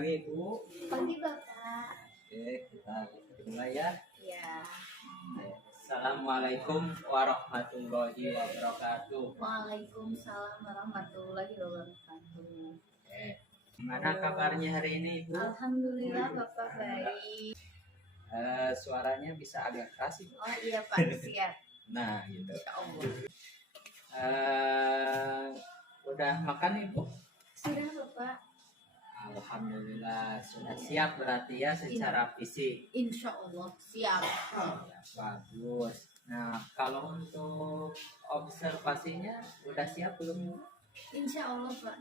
pagi Bu. Pagi Bapak. Oke, kita mulai ya. Ya. Assalamualaikum warahmatullahi wabarakatuh. Waalaikumsalam warahmatullahi wabarakatuh. Oke. Gimana kabarnya hari ini Bu? Alhamdulillah Bapak baik. Suaranya bisa agak keras Ibu. Oh iya Pak, siap. Nah gitu. Insya Allah. Udah makan Ibu? Sudah Bapak. Alhamdulillah sudah siap berarti ya secara fisik. Insya Allah siap. Ya, bagus. Nah kalau untuk observasinya udah siap belum? Insya Allah Pak.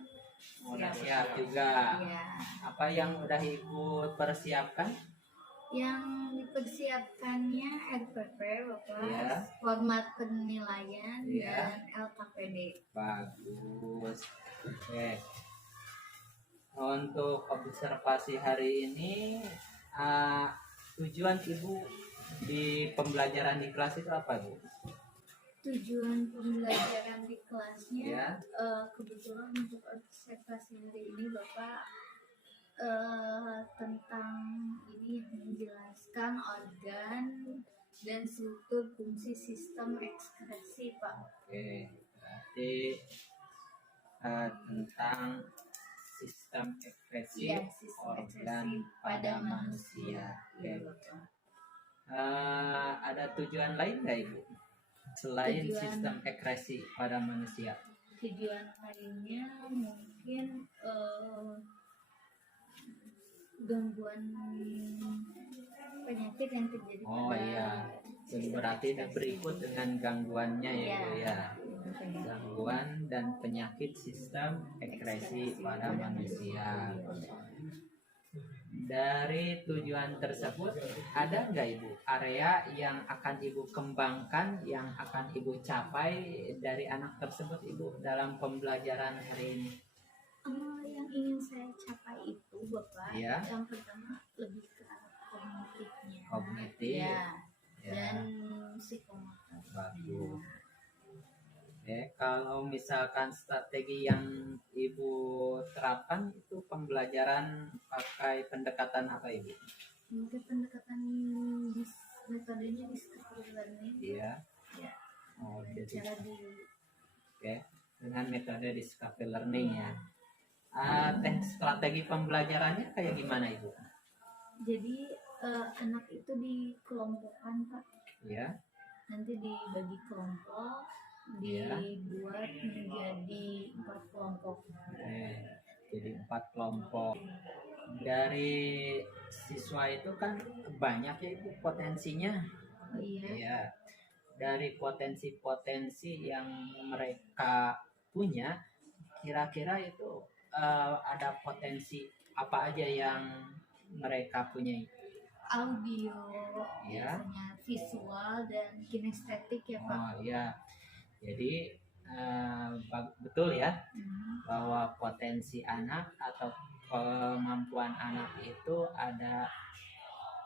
Udah siap juga. Ya. Apa yang udah Ibu persiapkan? Yang dipersiapkannya RPP Bapak, Ya. format penilaian Ya. dan LKPD. Bagus. Oke. Untuk observasi hari ini, tujuan Ibu di pembelajaran di kelas itu apa Bu? Tujuan pembelajaran di kelasnya Ya. Kebetulan untuk observasi hari ini Bapak tentang ini yang menjelaskan organ dan struktur fungsi sistem ekskresi Pak. Oke, berarti tentang sistem ekskresi Iya, sistem organ ekskresi pada manusia. Iya Oke. Bapak. Ada tujuan lain nggak Ibu selain Tujuan- sistem ekskresi pada manusia? Tujuan lainnya mungkin gangguan penyakit yang terjadi Oh pada iya, sistem berarti ekskresi. berikut dengan gangguannya ya Iya. Bu ya. Gangguan dan penyakit sistem ekskresi pada manusia. Dari tujuan tersebut, ada nggak Ibu area yang akan Ibu kembangkan, yang akan Ibu capai dari anak tersebut Ibu dalam pembelajaran hari ini? Yang ingin saya capai itu Bapak, Iya. yang pertama lebih ke arah kognitifnya. Kognitif. Ya, Ya, dan psikomotor. bagus. Oke, kalau misalkan strategi yang Ibu terapkan itu pembelajaran pakai pendekatan apa Ibu? Mungkin pendekatan metodenya discovery learning. Iya. Ya. Oh, jadi Cara di oke, dengan metode discovery learning ya. Strategi pembelajarannya kayak gimana Ibu? jadi anak itu dikelompokkan Pak. Ya, Nanti dibagi kelompok, Iya. dibuat menjadi 4 kelompok. oke. Jadi 4 kelompok. Dari siswa itu kan banyak ya Ibu potensinya. Oh iya. Ya, dari potensi-potensi yang mereka punya, kira-kira itu ada potensi apa aja yang mereka punya? Audio, Ya. biasanya visual dan kinestetik ya Pak. Oh ya, jadi betul ya bahwa potensi anak atau kemampuan anak itu ada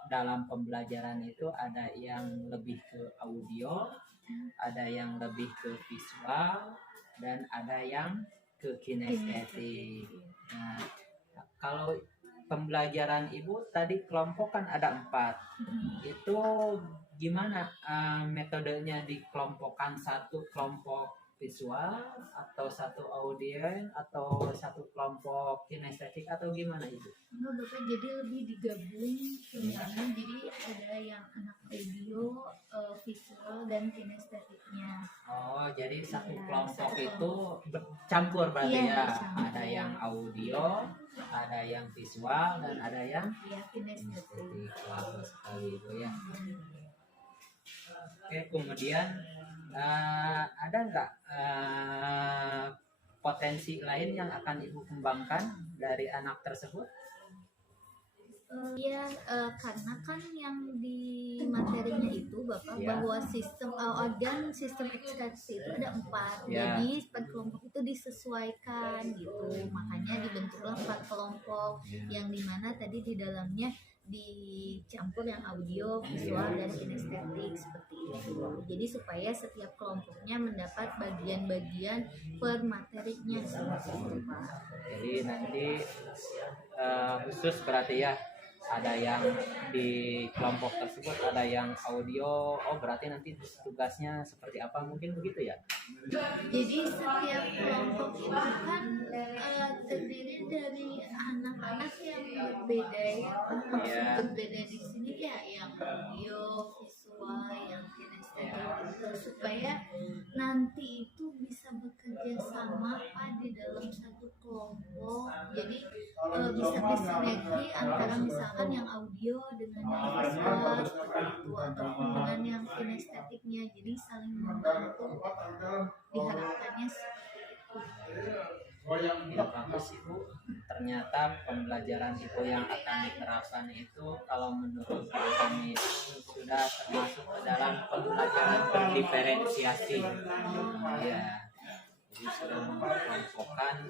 dalam pembelajaran itu ada yang lebih ke audio, ada yang lebih ke visual, dan ada yang ke kinestetik. Nah, kalau pembelajaran Ibu tadi kelompok kan ada 4. Itu gimana metodenya dikelompokkan, satu kelompok visual atau satu audio atau satu kelompok kinestetik atau gimana Ibu? Enggak Bapak, jadi lebih digabung semuanya. Jadi ada yang anak audio, visual dan kinestetiknya. Oh, jadi satu Iya, kelompok satu itu campur berarti Iya, ya. bercampur. Ada yang audio, ada yang visual, dan ada yang Ya kinestetik. kinestetik. Bagus sekali Ibu ya. Oke, kemudian ada nggak potensi lain yang akan Ibu kembangkan dari anak tersebut? Ya, karena kan yang di materinya itu Bapak Ya. bahwa sistem organ sistem ekskresi itu ada 4. Ya. Jadi 4 kelompok itu disesuaikan gitu. Makanya dibentuklah 4 kelompok Ya. yang dimana tadi di dalamnya dicampur yang audio, visual, dan kinestetik seperti itu. Jadi supaya setiap kelompoknya mendapat bagian-bagian per materinya seperti itu, Pak. Jadi nanti khusus berarti ya, ada yang di kelompok tersebut ada yang audio, oh berarti nanti tugasnya seperti apa, mungkin begitu ya? Jadi setiap kelompok itu kan terdiri dari anak-anak yang berbeda ya. Maksud berbeda di sini ya yang audio, visual, yang kinestetik itu, supaya nanti itu bisa bekerja sama Pak di dalam satu kelompok. Jadi bisa bersinergi antara misalkan yang audio dengan yang visual seperti itu, ataupun dengan yang kinestetiknya. Jadi saling membantu. Diharapkannya seperti itu. Ya, bagus Ibu. Ternyata pembelajaran itu yang akan diterapkan itu kalau menurut kami sudah termasuk ke dalam pembelajaran berdiferensiasi. Ya, jadi sudah mengelompokkan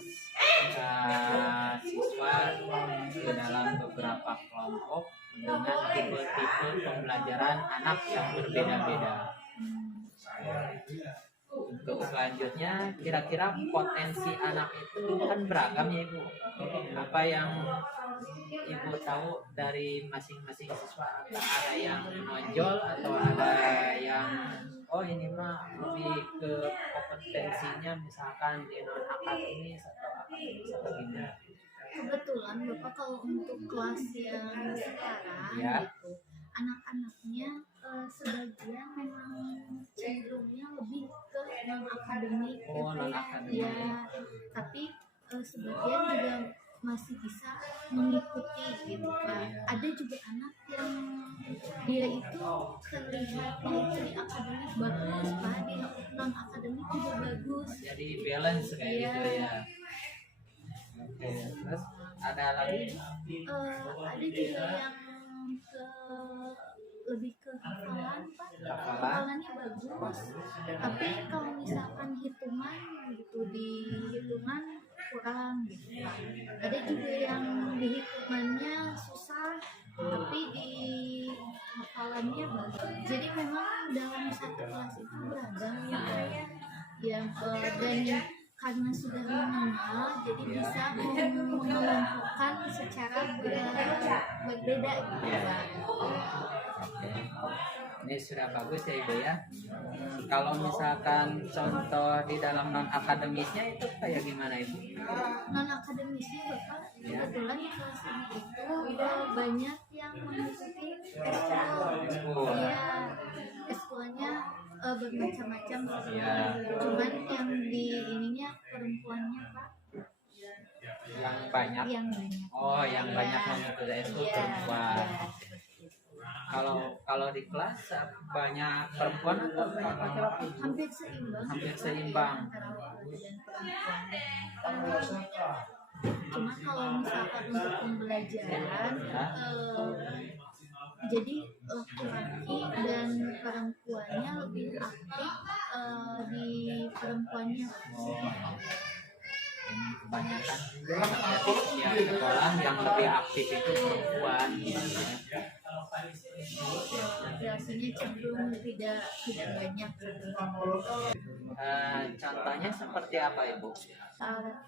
siswa ke dalam beberapa kelompok dengan tipe-tipe pembelajaran anak yang berbeda-beda. Untuk selanjutnya, kira-kira potensi anak itu kan beragam ya Ibu. Apa yang Ibu tahu dari masing-masing siswa? Ada yang menonjol atau ada yang ini mah lebih ke kompetensinya misalkan di non akademis atau akademis atau gimana? Kebetulan Bapak kalau untuk kelas yang sekarang gitu, anak-anaknya sebagian memang cenderungnya lebih ke non akademik ya, tapi sebagian juga masih bisa mengikuti gitu kan. Ada juga anak yang dia itu terlihatnya itu di akademik bagus Pak, di non akademik juga bagus. Jadi balance kayak gitu ya. Oke, terus ada lagi? Ada juga yang lebih ke hafalan Pak. Hafalannya bagus, tapi kalau misalkan hitungan gitu, di hitungan kurang gitu Pak. Ada juga yang di hitungannya susah, tapi di hafalannya bagus. Jadi memang dalam satu kelas itu beragam ya Pak ya. Dan karena sudah mengenal, jadi bisa mengelompokkan secara berbeda gitu Pak. Ini sudah bagus ya Ibu ya. Kalau misalkan contoh di dalam non akademisnya itu kayak gimana Ibu? Non akademisnya Bapak, kebetulan di kelas ini itu banyak yang mengikuti eskul. Ya, eskulnya bermacam-macam ya. Cuman yang di ininya perempuannya Pak. Yang banyak. Oh, yang banyak mengikuti eskul perempuan. Kalau di kelas banyak perempuan atau laki-laki? Hampir seimbang. Hampir seimbang. Antara laki dan perempuan. Cuma kalau misalkan untuk pembelajaran, jadi laki-laki dan perempuannya lebih aktif di perempuannya. Ini kebanyakan ya sekolah yang lebih aktif itu perempuan. Biasanya cenderung tidak banyak. Contohnya seperti apa Ibu?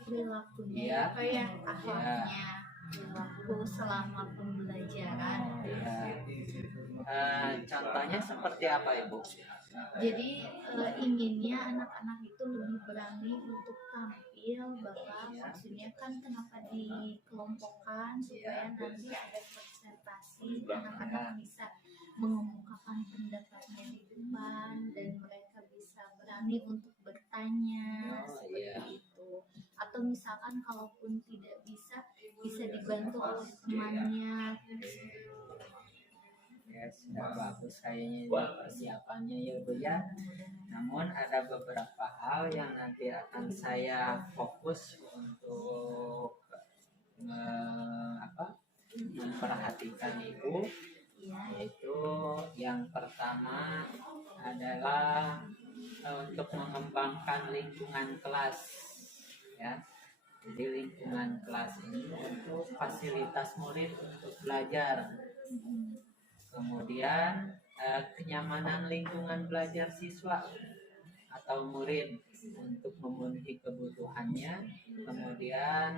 Perilakunya, kayak akhlaknya, perilaku selama pembelajaran. Contohnya seperti apa Ibu? Jadi inginnya anak-anak itu lebih berani untuk tampil Bapak. Maksudnya kan kenapa dikelompokkan, supaya nanti ada presentasi, anak-anak bisa mengemukakan pendapatnya di depan dan mereka bisa berani untuk bertanya seperti itu. Atau misalkan kalaupun tidak bisa dibantu oleh temannya. Ya, sudah bagus kayaknya persiapannya ya Bu ya. Namun ada beberapa hal yang nanti akan saya fokus untuk memperhatikan Ibu, yaitu yang pertama adalah untuk mengembangkan lingkungan kelas ya. Jadi lingkungan kelas ini untuk fasilitas murid untuk belajar. Kemudian kenyamanan lingkungan belajar siswa atau murid untuk memenuhi kebutuhannya. Kemudian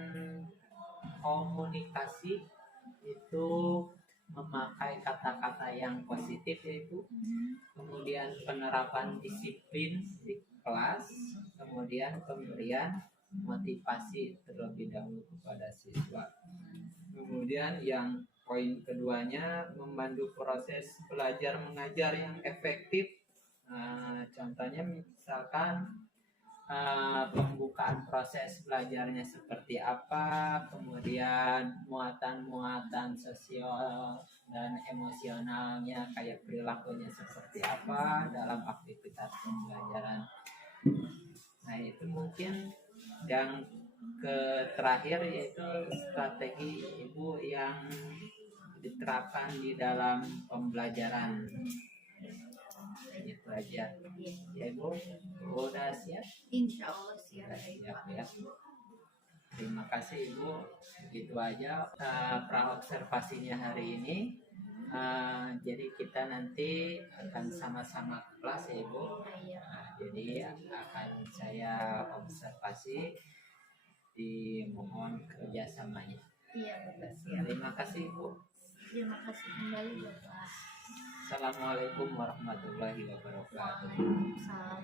komunikasi itu memakai kata-kata yang positif yaitu, kemudian penerapan disiplin di kelas, kemudian pemberian motivasi terlebih dahulu kepada siswa. Kemudian yang poin keduanya, memandu proses belajar mengajar yang efektif. Contohnya misalkan pembukaan proses belajarnya seperti apa, kemudian muatan-muatan sosial dan emosionalnya kayak perilakunya seperti apa dalam aktivitas pembelajaran. Nah itu mungkin yang terakhir yaitu strategi ibu yang diterapkan di dalam pembelajaran. Itu aja ya ibu. Udah siap? Insya Allah siap. Siap ya. Terima kasih ibu. Itu aja praobservasinya hari ini. Jadi kita nanti akan sama-sama ke kelas ya ibu. Jadi akan saya observasi, dimohon kerjasamanya. Iya Bapak, siap. Terima kasih ibu. Terima kasih kembali Bapak. Assalamualaikum warahmatullahi wabarakatuh. Waalaikumsalam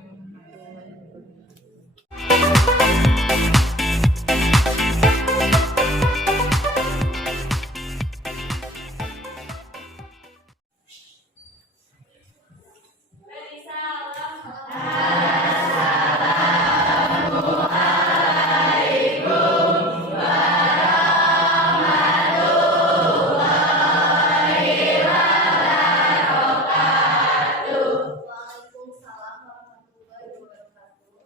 warahmatullahi wabarakatuh.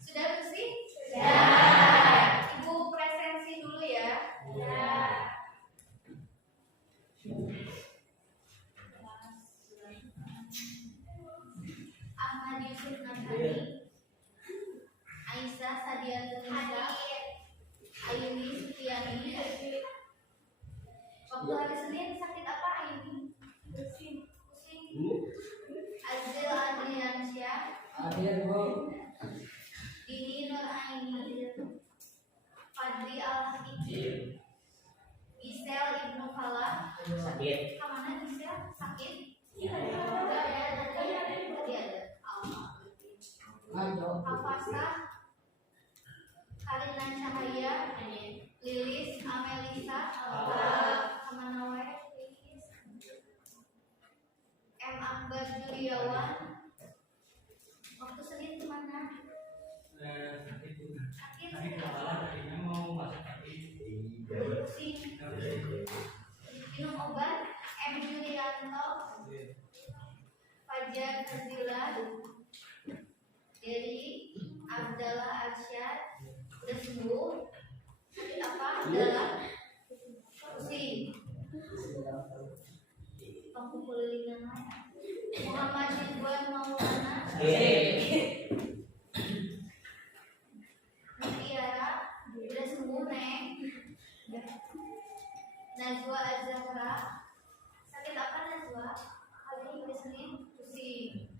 Sudah bersih? Sudah. Ibu presensi dulu ya. Ya. Ahmad Yusuf Nathani, Aisyah Sadiatul Nisa, Ayuni Sutiani. Waktu hari Senin sakit apa Ayuni? Pusing. Azil Adriansyah, Dini Nur Aini, Fadli Al-Hakiki, Gisel Ibnu Falah. Kemana Gisel? Sakit? Enggak ya, tadi ada. Hafasah, Karina Cahaya, Lilis Amelisa, kemana wae? M. Akbar Juliawan. Waktu Senin kemana? Sakit. Pusing. Minum obat. M. Julianto, Fajar Fazila, Dery Abdallah Arsyad. Udah sembuh. Sakit apa? Adalah pusing. Aku kelilingan lain. Muhammad Ridwan Maulana, Mutiara, udah sembuh Neng. Najwa Az-Zahra. Sakit apa Najwa? Hari ini hari Senin pusing.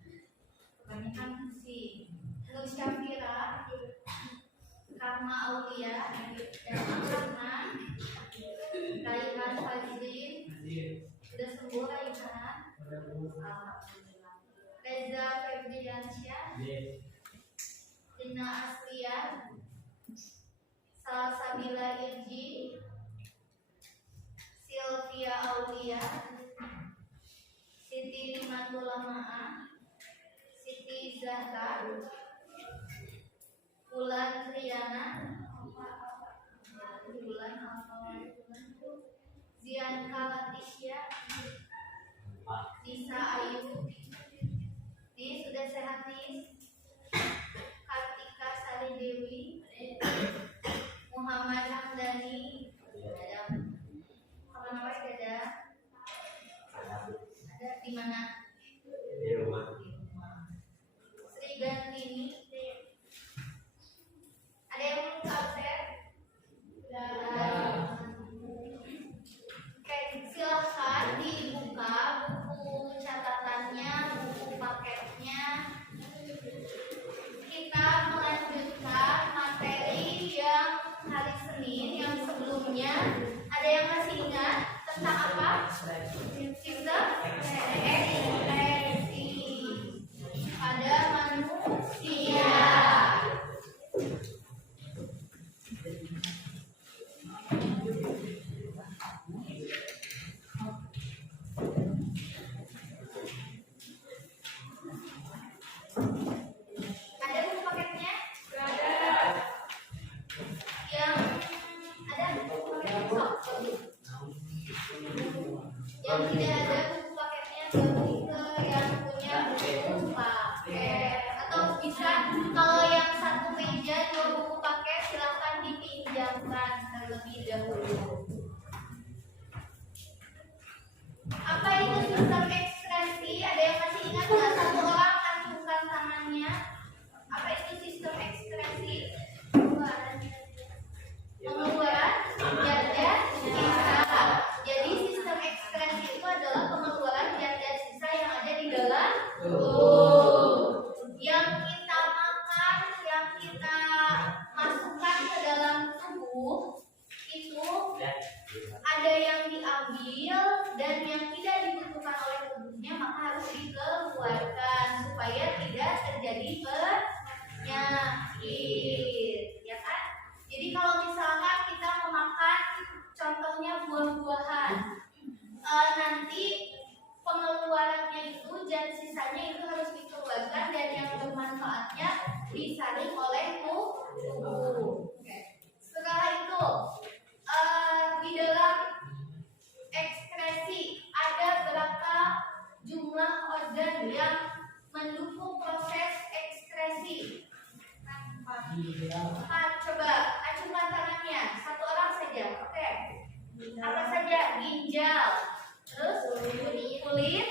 Kebanyakan pusing. Nur Syafira, Karma Aulia, dan Karma, Raihan Fajrin. Sudah sembuh Raihan. Alhamdulillah. Reza Febriansyah, Dina Aslian, Salsabila Irji, Sylvia Aulia, Siti Limatul Ma'a, Siti Zahra, Bulan Triana, Zianka Latisya, Nisa Ayu, ini sudah sehat nih. Kartika Sari Dewi, Muhammad Hamdani, apa namanya ada di mana? Di rumah. Sri Gantini, ada yang belum absen? Oke, silahkan dibuka buku catatannya, buku paketnya. Kita melanjutkan materi yang hari Senin yang sebelumnya. Ada yang masih ingat tentang apa? Sistem ekspresi pada manusia. Ada buku paketnya? Yang ada buku paketnya? Yang tidak ada buku paketnya gabung ke yang punya buku paket. Atau bisa kalau yang satu meja 2 buku paket silahkan dipinjamkan terlebih dahulu. Apa itu sistem ekspresi? Ada yang masih ingat nggak? Satu orang acungkan tangannya. Apa itu sistem ekspresi? Pengeluaran zat dan sisa. Jadi sistem ekspresi itu adalah pengeluaran zat dan sisa yang ada di dalam tubuh. Yang kita makan, yang kita masukkan ke dalam tubuh itu ada yang diambil dan yang tidak dibutuhkan oleh tubuhnya maka harus dikeluarkan supaya tidak terjadi penyakit, ya kan? Jadi kalau misalkan kita memakan contohnya buah-buahan, nanti pengeluarannya itu dan sisanya itu harus dikeluarkan dan yang bermanfaatnya disaring oleh tubuh. Setelah itu di dalam ekspresi ada berapa jumlah organ yang mendukung proses ekspresi? 4. Coba acungkan tangannya, satu orang saja. Oke. Apa saja? Ginjal, terus kulit,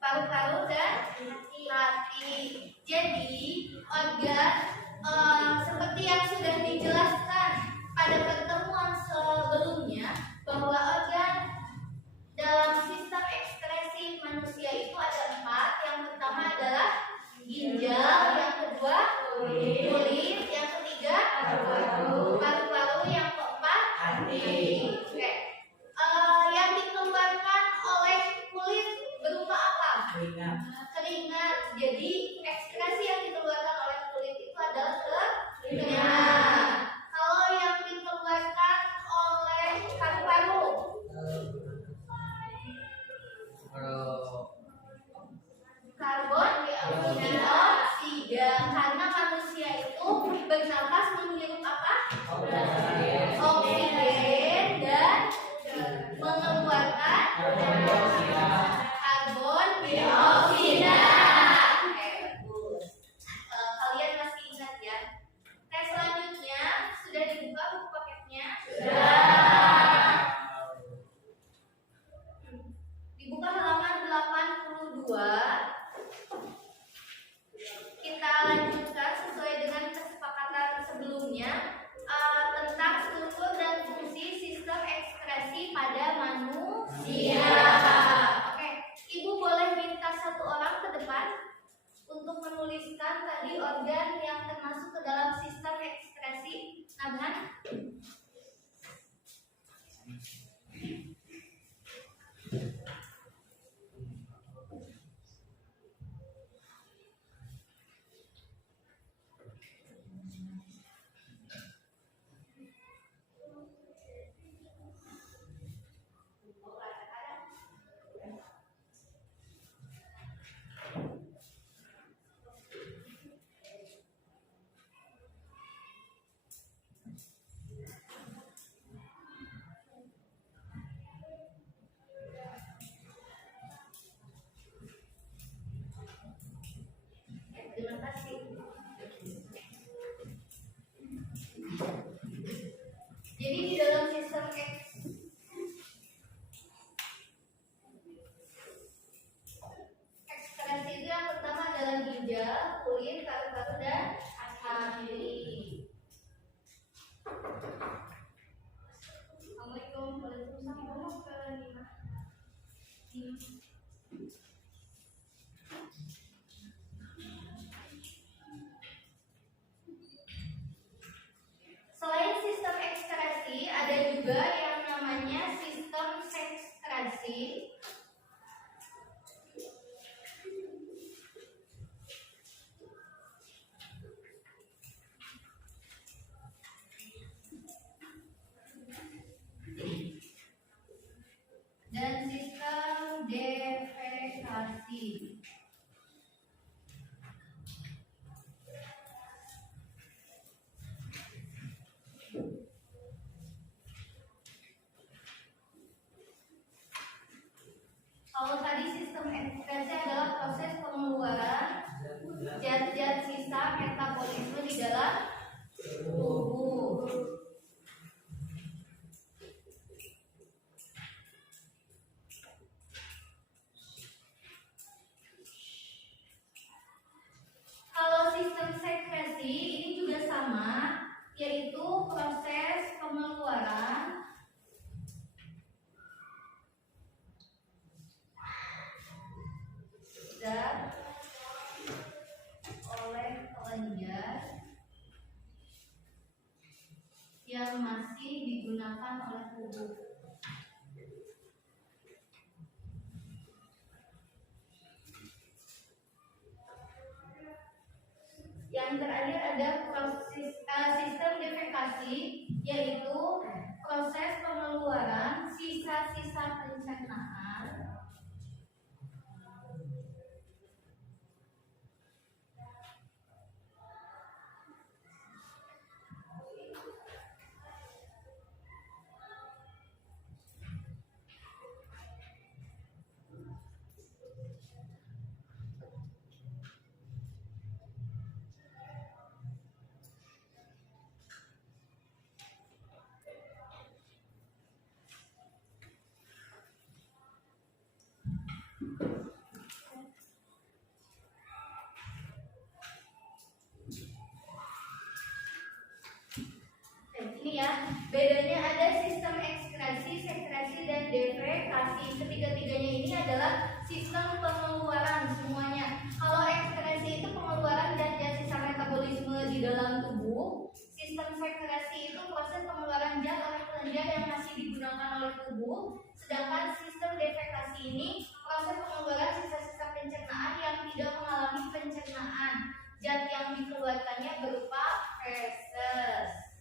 paru-paru dan hati. Jadi organ seperti yang sudah dijelaskan pada pertemuan sebelumnya bahwa organ dalam sistem ekspresi manusia itu ada 4. Yang pertama adalah ginjal, yang kedua kulit, yang ketiga paru-paru, yang keempat hati. Oke. Yang dikeluarkan oleh kulit berupa apa? Keringat. Jadi ekspresi yang dikeluarkan oleh kulit itu adalah keringat. Kalau yang dikeluarkan oleh paru-paru, karbon dioksida. Karena manusia itu bernapas menghirup apa? Oksigen dan Selain sistem ekskresi, ada juga yang namanya sistem sekresi. Dan sistem defekasi. Kalau tadi sistem ekskresi adalah proses pengeluaran zat-zat sisa metabolisme di dalam tubuh. Kalau sistem sekresi ini juga sama, yaitu proses pengeluaran zat oleh kelenjar yang masih digunakan oleh tubuh. Yang terakhir ada proses sistem defekasi, yaitu proses pengeluaran sisa-sisa pencernaan ini ya, bedanya ada sistem ekskresi, sekresi, dan defekasi. Ketiga-tiganya ini adalah sistem pengeluaran semuanya. Kalau ekskresi itu pengeluaran zat-zat sisa metabolisme di dalam tubuh. Sistem sekresi itu proses pengeluaran zat oleh kelenjar yang masih digunakan oleh tubuh. Sedangkan sistem defekasi ini proses pengeluaran sisa-sisa pencernaan yang tidak mengalami pencernaan. Zat yang dikeluarkannya berupa feses.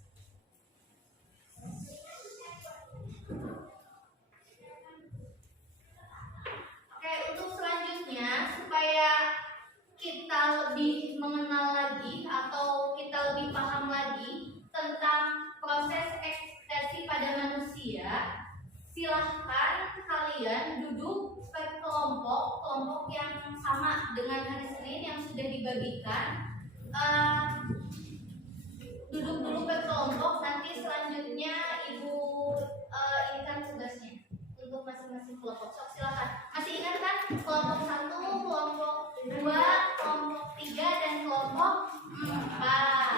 Oke, untuk selanjutnya supaya kita lebih mengenal lagi atau kita lebih paham lagi tentang proses ekskresi pada manusia, silahkan kalian duduk kelompok yang sama dengan hari Senin yang sudah dibagikan. Duduk dulu berkelompok, nanti selanjutnya Ibu inikan tugasnya untuk masing-masing kelompok. So, silakan. Masih ingat kan? Kelompok 1, kelompok 2, kelompok 3, dan kelompok 4.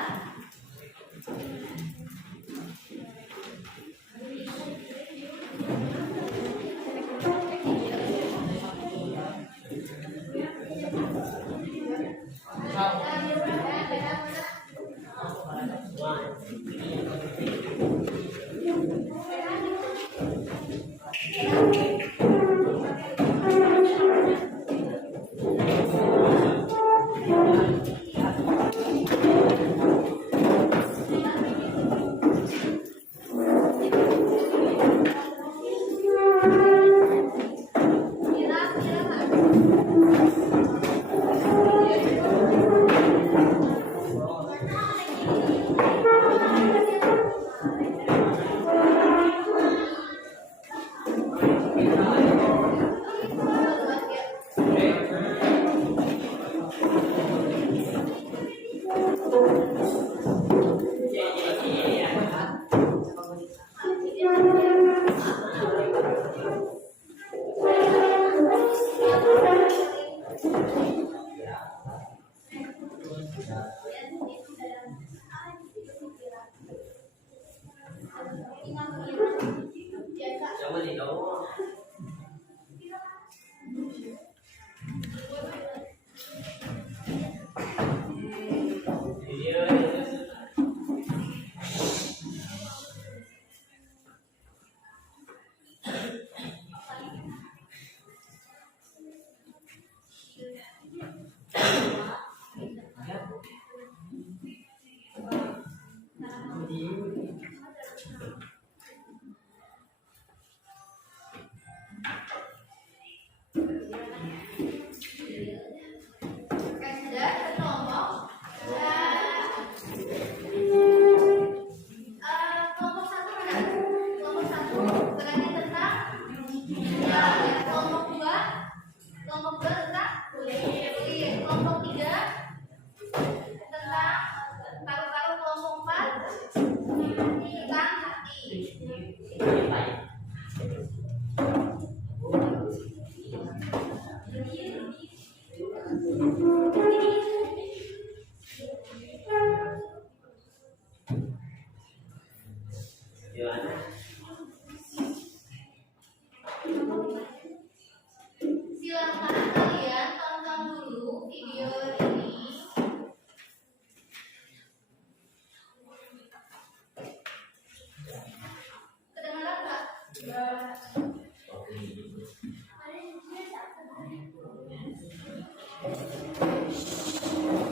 Oke,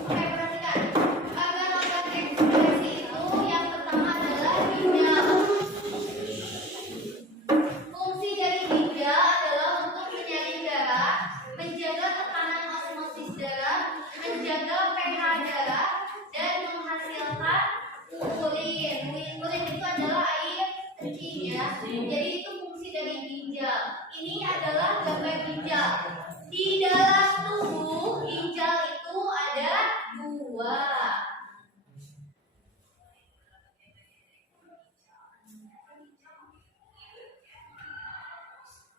perhatikan. Organ-organ ekskresi itu yang pertama adalah ginjal. Fungsi dari ginjal adalah untuk menyaring darah, menjaga tekanan osmosis darah, menjaga pH darah, dan menghasilkan urin. Urin itu adalah air kencing ya. Jadi itu fungsi dari ginjal. Ini adalah gambar ginjal. Di dalam tubuh ginjal itu ada dua.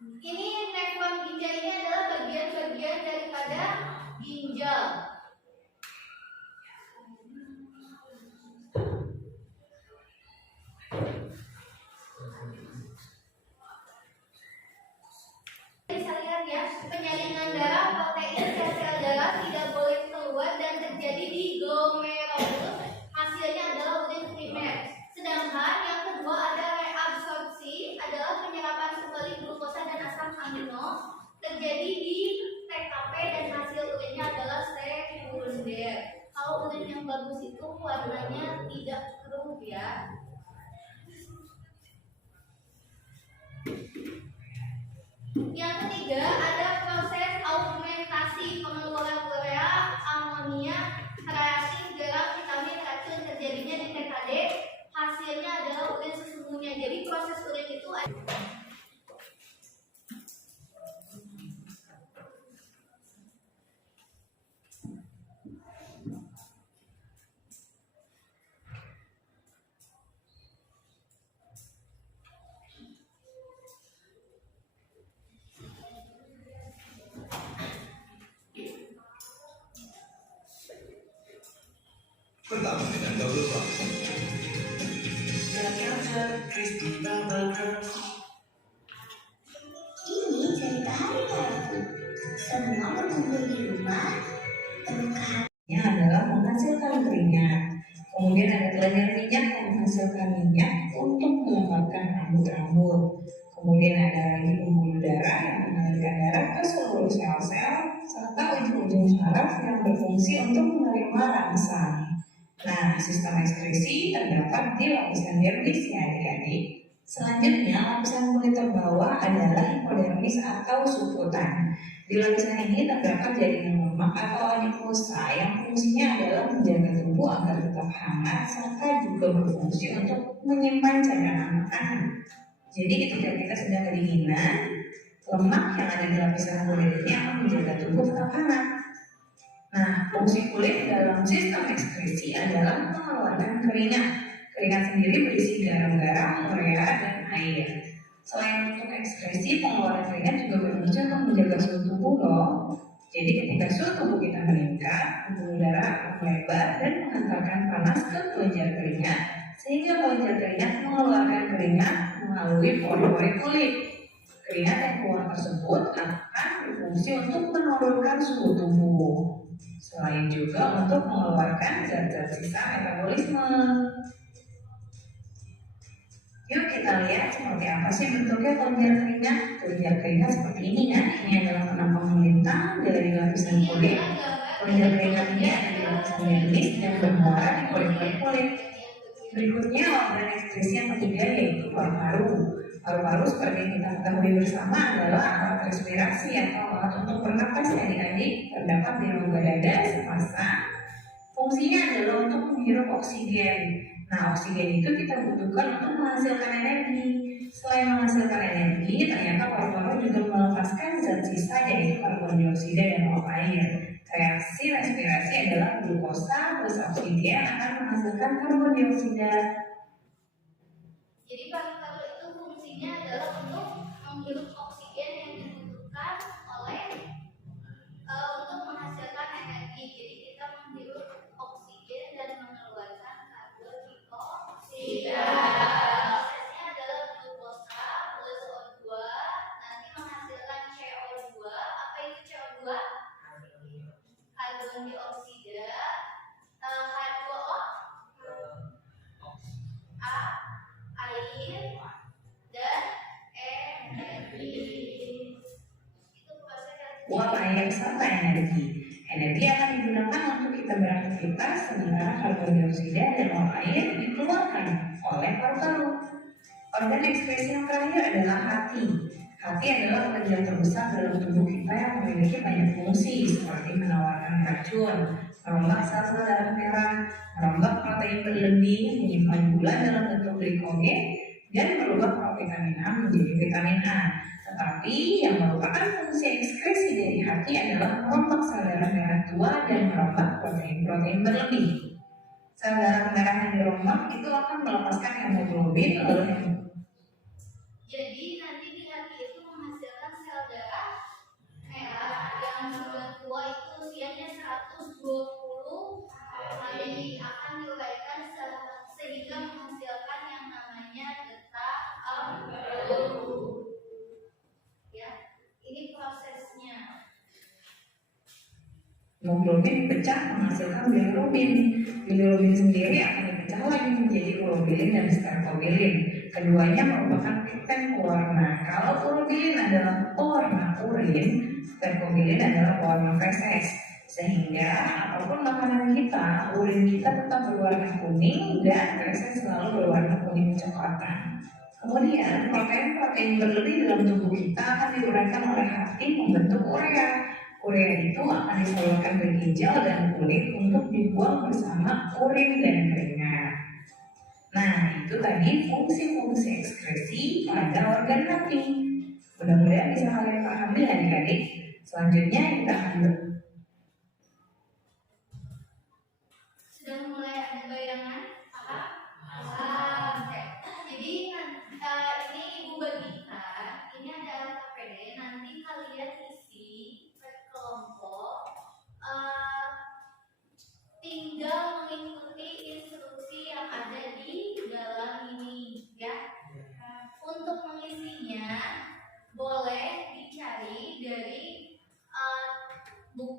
Ini nefron ginjal ini adalah bagian-bagian daripada ginjal. Bisa lihat ya, penyaringan darah protein sel-sel darah tidak boleh keluar dan terjadi di glomerulus. Hasilnya adalah urin primer. Sedangkan yang kedua ada reabsorpsi, adalah penyerapan kembali glukosa dan asam amino terjadi di TKP dan hasil urinnya adalah sekunder. Kalau urin yang bagus itu warnanya tidak keruh ya. Yang ketiga ada proses augmentasi, pengeluaran urea, amonia, kreatin, garam, vitamin, racun terjadinya di TKD. Hasilnya adalah urin sesungguhnya. Jadi proses urin itu ada. Pertama dengan double platform. Ini cerita hari-hariku. Semua berkumpul di rumah, penuh Ini adalah menghasilkan keringat. Kemudian ada kelenjar minyak yang menghasilkan minyak untuk melembabkan rambut-rambut. Kemudian ada lagi pembuluh darah yang mengalirkan darah ke seluruh sel-sel, serta ujung-ujung saraf yang berfungsi untuk menerima rangsang. Nah, sistem ekskresi terdapat di lapisan dermis ya adik-adik. Selanjutnya, lapisan kulit terbawah adalah hipodermis atau suputan. Di lapisan ini terdapat jaringan lemak atau adipose yang fungsinya adalah menjaga tubuh agar tetap hangat serta juga berfungsi untuk menyimpan cadangan makanan. Jadi ketika kita sedang kedinginan, lemak yang ada di lapisan kulit ini akan menjaga tubuh tetap hangat. Nah, fungsi kulit dalam sistem ekskresi adalah mengeluarkan keringat. Keringat sendiri berisi garam-garam, urea, dan air. Selain untuk ekskresi, pengeluaran keringat juga berfungsi untuk menjaga suhu tubuh loh. Jadi ketika suhu tubuh kita meningkat, pembuluh darah akan melebar dan mengantarkan panas ke kelenjar keringat, sehingga kelenjar keringat mengeluarkan keringat melalui pori-pori kulit. Keringat yang keluar tersebut akan berfungsi untuk menurunkan suhu tubuh. Selain juga untuk mengeluarkan zat-zat sisa metabolisme. Yuk kita lihat seperti apa sih bentuknya kelenjar keringat. Kelenjar keringat seperti ini ya. Ini adalah penampang melintang dari lapisan kulit. Kelenjar keringat ini ada di lapisan dermis dan bermuara di pori-pori kulit. Berikutnya organ ekskresi yang ketiga yaitu paru-paru. Paru-paru seperti yang kita ketahui bersama adalah alat respirasi atau alat untuk bernapas ya adik-adik, terdapat di rongga dada sepasang. Fungsinya adalah untuk menghirup oksigen. Nah, oksigen itu kita butuhkan untuk menghasilkan energi. Selain menghasilkan energi, ternyata paru-paru juga melepaskan zat sisa yaitu karbon dioksida dan uap air. Reaksi respirasi adalah glukosa plus oksigen akan menghasilkan karbon dioksida. Jadi paru-paru itu fungsinya adalah untuk menghirup oksigen yang dibutuhkan oleh untuk menghasilkan energi. Jadi kita menghirup oksigen dan mengeluarkan karbon dioksida. Prosesnya adalah glukosa plus O2 nanti menghasilkan CO2. Apa itu CO2? Karbon dioksida, H2O, A, air, dan uap air serta energi. Energi akan digunakan untuk kita beraktivitas, sementara karbon dioksida dan uap air dikeluarkan oleh paru-paru. Organ ekskresi yang terakhir adalah hati. Hati adalah organ terbesar dalam tubuh kita yang memiliki banyak fungsi seperti menawarkan racun, merombak sel-sel darah merah, merombak protein berlebih, menyimpan gula dalam bentuk glikogen, dan merubah provitamin A menjadi vitamin A. Tetapi yang merupakan fungsi ekskresi dari hati adalah merombak sel darah merah tua dan merombak protein-protein berlebih. Sel darah merah yang dirombak itu akan melepaskan hemoglobin lalu Jadi nanti di hati itu menghasilkan sel darah merah yang sudah tua itu usianya 120 hari akan diuraikan sehingga menghasilkan yang namanya getah amilum. Ya, ini prosesnya. hemoglobin dipecah menghasilkan bilirubin. Bilirubin sendiri akan dipecah lagi menjadi urobilin dan sterkobilin. Keduanya merupakan pigmen pewarna. Kalau urobilin adalah pewarna urin, sterkobilin adalah pewarna feses. Sehingga apapun makanan kita, urin kita tetap berwarna kuning dan feses selalu berwarna kuning coklatan. Kemudian protein-protein berlebih dalam tubuh kita akan diuraikan oleh hati membentuk urea. Urea itu akan disalurkan ke ginjal dan kulit untuk dibuang bersama urin dan keringat. Nah, itu tadi fungsi-fungsi ekskresi pada organ hati. Mudah-mudahan bisa kalian pahami adik-adik. Selanjutnya kita akan Sudah mulai ada bayangan apa? Oke. Jadi ini Ibu bagikan, ini ada KPD. Nanti kalian isi per kelompok. Tinggal mengikuti instruksi yang ada di dalam ini, ya. Untuk mengisinya boleh dicari dari buku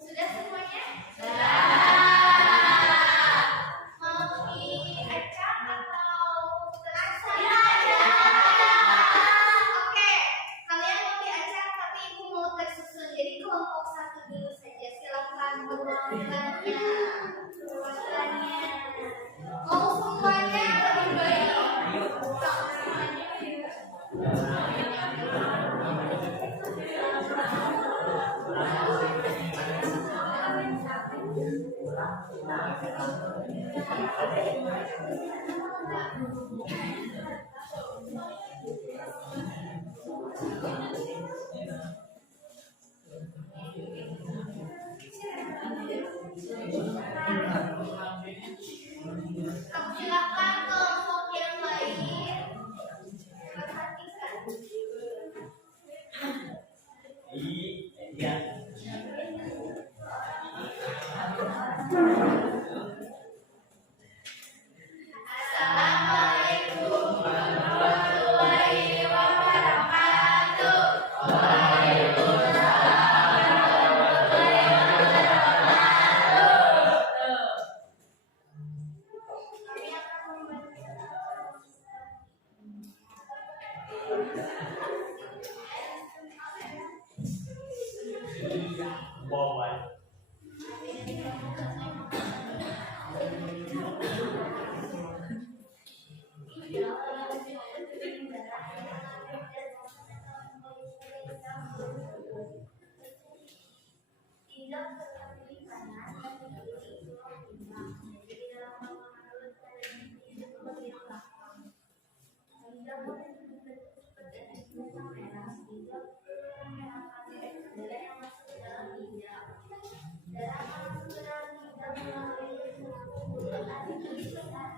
Sudah semuanya? Mau diacak atau terasa? Oke, kalian mau diacak tapi ibu mau tersusun. Jadi kelompok satu dulu saja. Silakan mengulangannya. Mau semuanya lebih baik. Silakan kelompok yang lain. Perhatikan. Assalamualaikum warahmatullahi wabarakatuh. Kami akan membaca. Tidak seperti panas, tapi itu timbang. Jadi dalam menurut kalian itu seperti belakang. Tidak boleh seperti itu merah. Tidak merah adalah yang masuk ke dalam hijab. Darah masuk ke dalam hijab melalui tubuh. Berarti itu adalah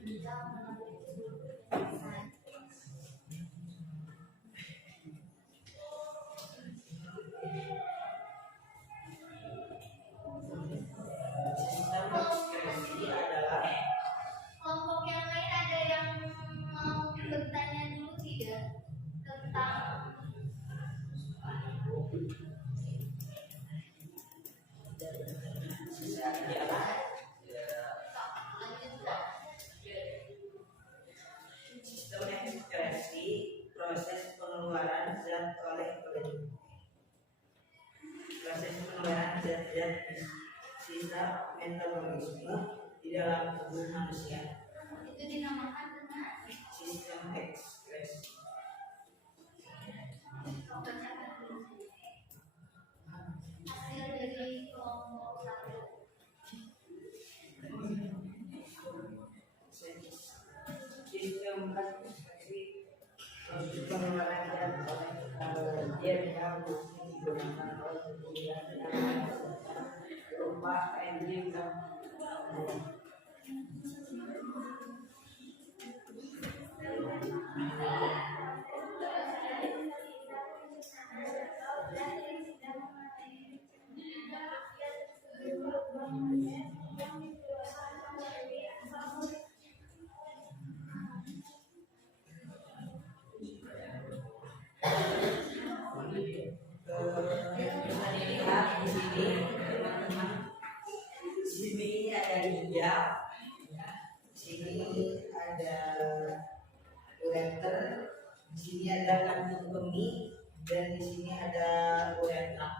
hijab melalui tubuh. Kelompok yang lain ada yang mau bertanya dulu tidak tentang Sistem ekskresi proses pengeluaran zat oleh kulit. Proses pengeluaran zat-zat sisa metabolisme di dalam tubuh manusia. itu dinamakan dengan Sistem ekskresi. hasil dari kelompok satu. pengeluaran zat oleh gen yang digunakan oleh tubuh berupa enzim dan sini ada ginjal, sini ada ureter, di sini ada kantung kemih, dan di sini ada uretra.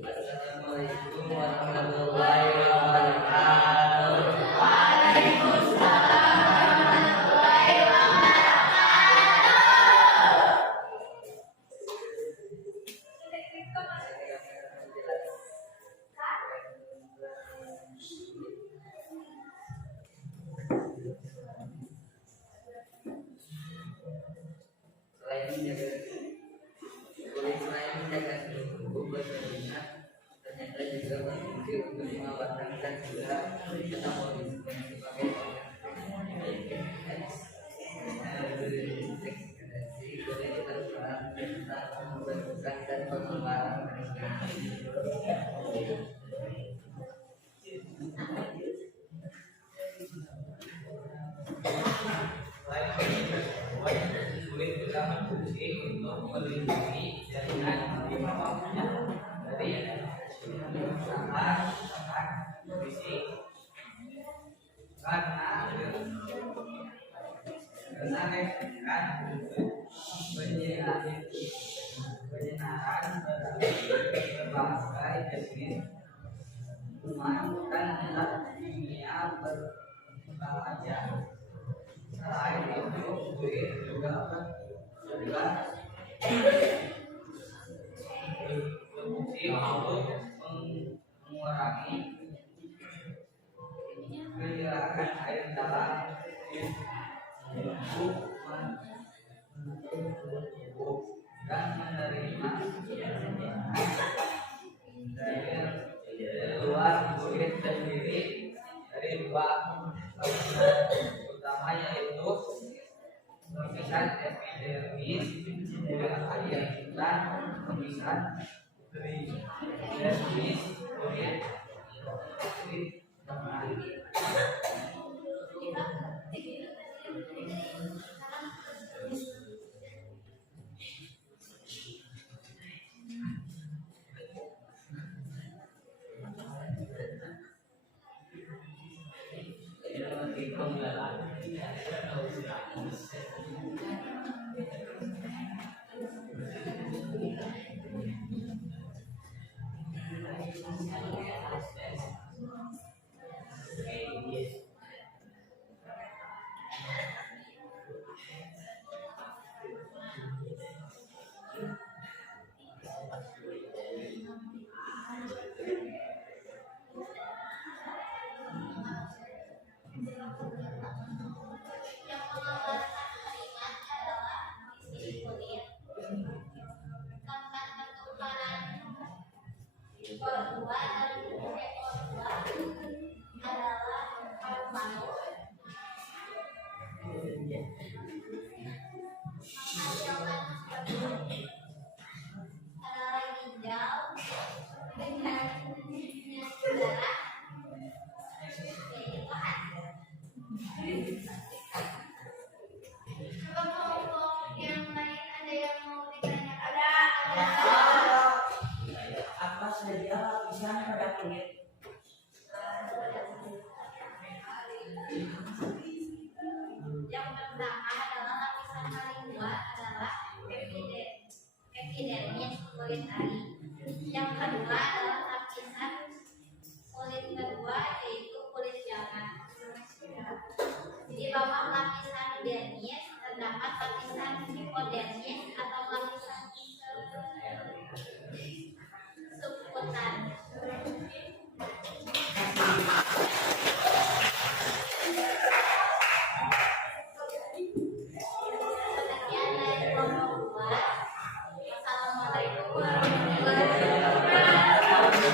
Assalamualaikum warahmatullahi wabarakatuh. Selain menjaga tubuh berminat, ternyata juga berfungsi untuk mengawetkan juga metabolisme sebagai boleh berperan tentang pembentukan dan pengeluaran kulit juga berfungsi untuk melindungi jaringan dari salah fisik karena kan penyiaran berbagai jenis kuman dan zat kimia berbahaya. Selain itu, kulit juga berfungsi untuk mengurangi pergerakan air dalam tubuh dan menerima dari luar kulit sendiri dari dua utama yaitu lapisan epidermis dan lapisan dermis kulit Yang mengeluarkan kalimat adalah isi kulit. Tempat pertukaran O2 dan CO2 adalah paru-paru. Menghasilkan oksigen adalah ginjal dengan darah, yaitu hati. Kelompok yang lain ada yang mau ditanyakan? Apa saja lapisan pada kulit? Yang pertama adalah lapisan paling dua adalah epidermis kulit tadi. Yang kedua adalah lapisan kulit kedua yaitu kulit jangan. Di bawah lapisan dermis terdapat lapisan hipodermis atau lapisan subkutan. Sekian dari kelompok 2. Assalamualaikum warahmatullahi wabarakatuh.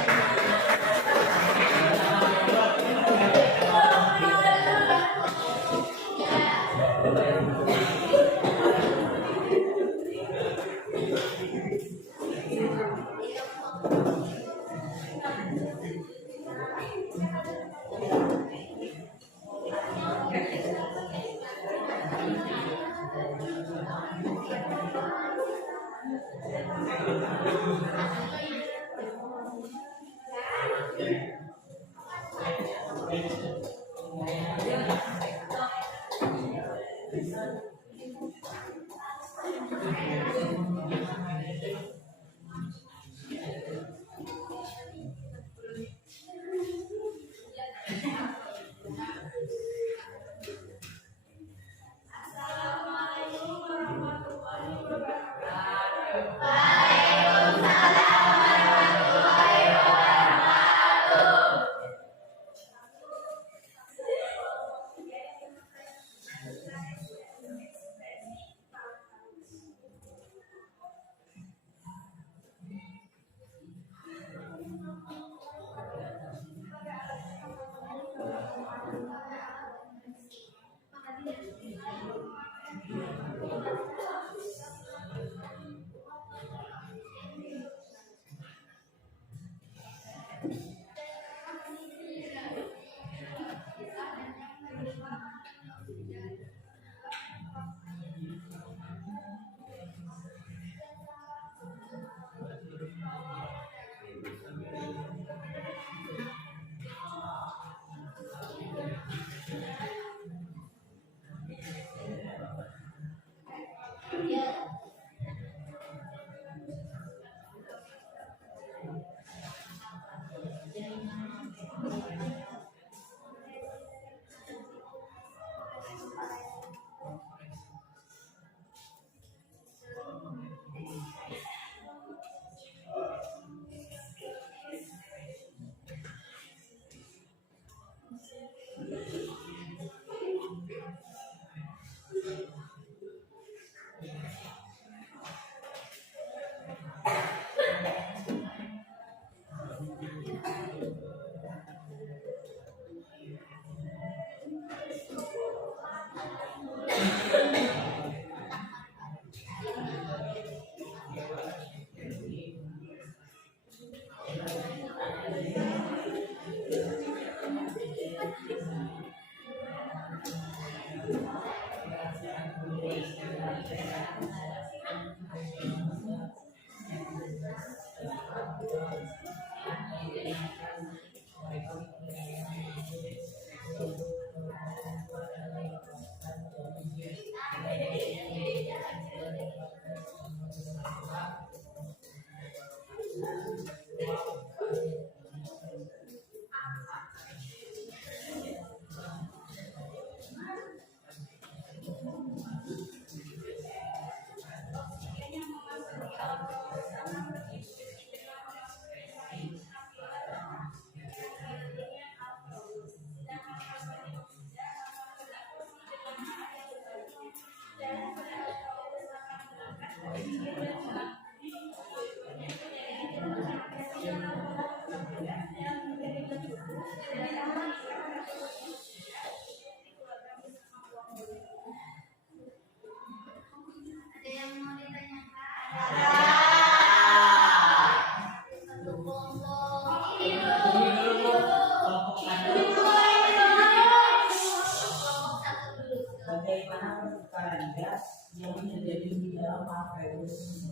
tekanan gas yang terjadi di dalam aqueous.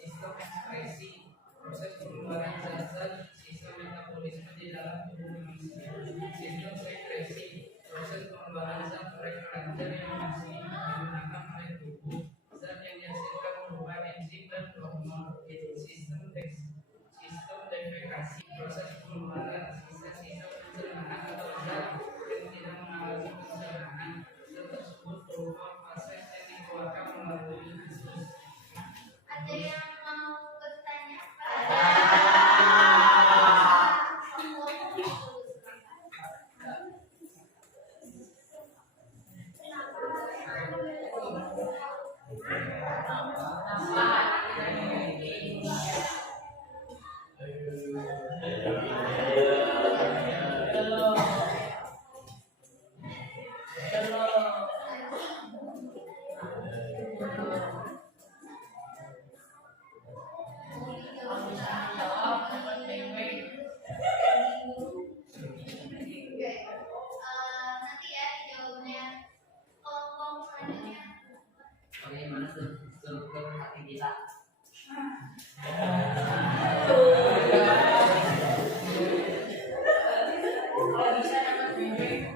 Sistem ekspresi, proses pengeluaran zat-zat, sistem metabolisme di dalam tubuh manusia. Sistem sekresi, proses pengembangan zat fragmenter yang masih digunakan oleh tubuh. Zat yang dihasilkan berupa enzim dan hormon. Sistem defekasi, proses pengeluaran sisa-sisa pencernaan atau zat yang tidak mengalami pencernaan. Zat tersebut berupa fases yang dikeluarkan melalui usus. Ada yang mau bertanya? struktur hati kita. Kalau bisa dapat beng-beng.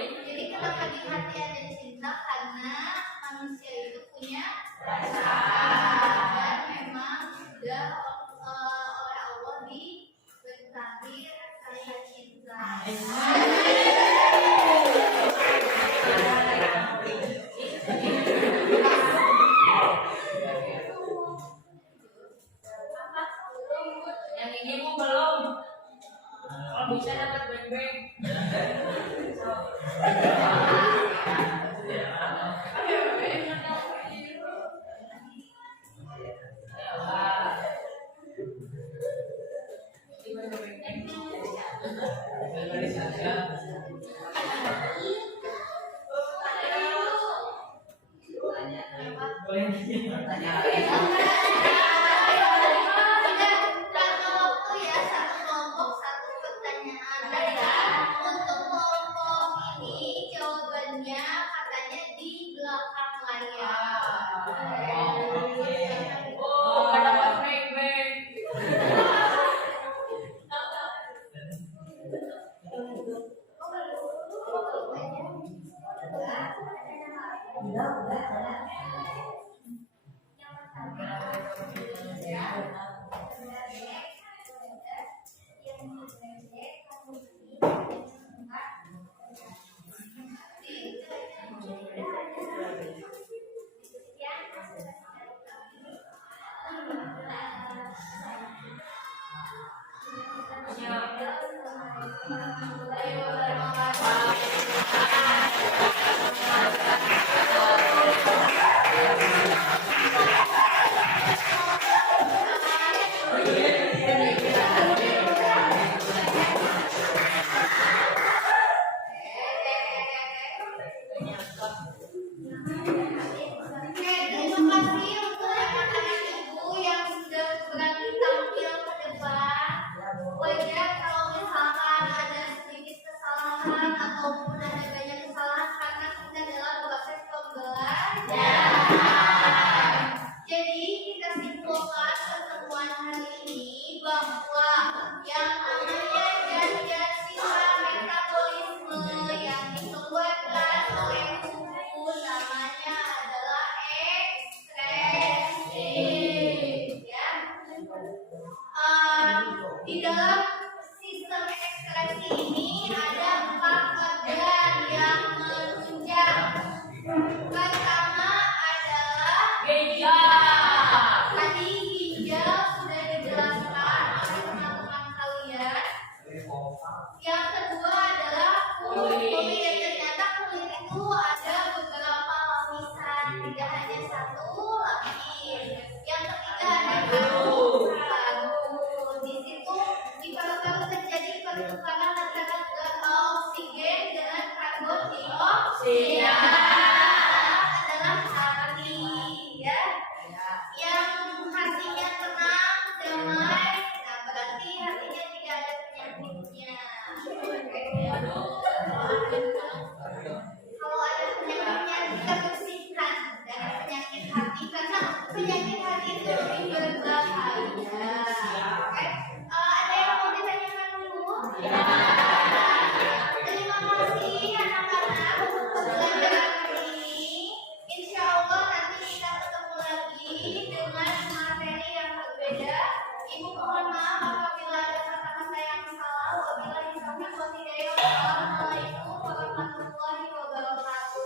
Jadi kenapa di hati ada cinta? Karena manusia itu punya perasaan dan memang sudah oleh Allah diberkati rasa cinta. Yang ini mau belum? Kalau bisa dapat beng-beng. Karena waktu ya, satu kelompok satu pertanyaan. Untuk kelompok ini jawabannya katanya di belakang layar. Oh, nggak dapat beng-beng. Terima kasih untuk anak-anak ibu yang sudah berani tampil ke depan. Wajar kalau misalkan ada sedikit kesalahan ataupun ada banyak kesalahan karena kita dalam proses pembelajaran. Jadi kita simpulkan pertemuan hari ini bahwa yang namanya zat-zat sisa metabolisme yang dikeluarkan oleh tubuh namanya adalah ekskresi, ya. Di dalam sistem ekspresi ini ada 4 organ yang menunjang. Pertama adalah ginjal. Tadi ginjal sudah dijelaskan oleh teman-teman kalian. Yang kedua adalah kulit. Dan ternyata kulit itu ada beberapa lapisan, tidak hanya satu lapis. Yang ketiga ada paru. Di situ di paru-paru terjadi pertukaran antara oksigen dengan karbon dioksida. Adalah hati, ya. Yang hatinya tenang, damai, nah berarti hatinya tidak ada penyakitnya. Kalau ada penyakitnya kita bersihkan dari penyakit hati karena penyakit hati itu lebih berbahaya. Oke? Ada yang mau ditanyakan dulu? Terima kasih anak-anak untuk pembelajaran hari ini. Insya Allah nanti kita ketemu lagi dengan materi yang berbeda. Ibu mohon maaf apabila ada kata-kata yang salah. Wabillahi taufiq wal hidayah. Wassalamualaikum warahmatullahi wabarakatuh.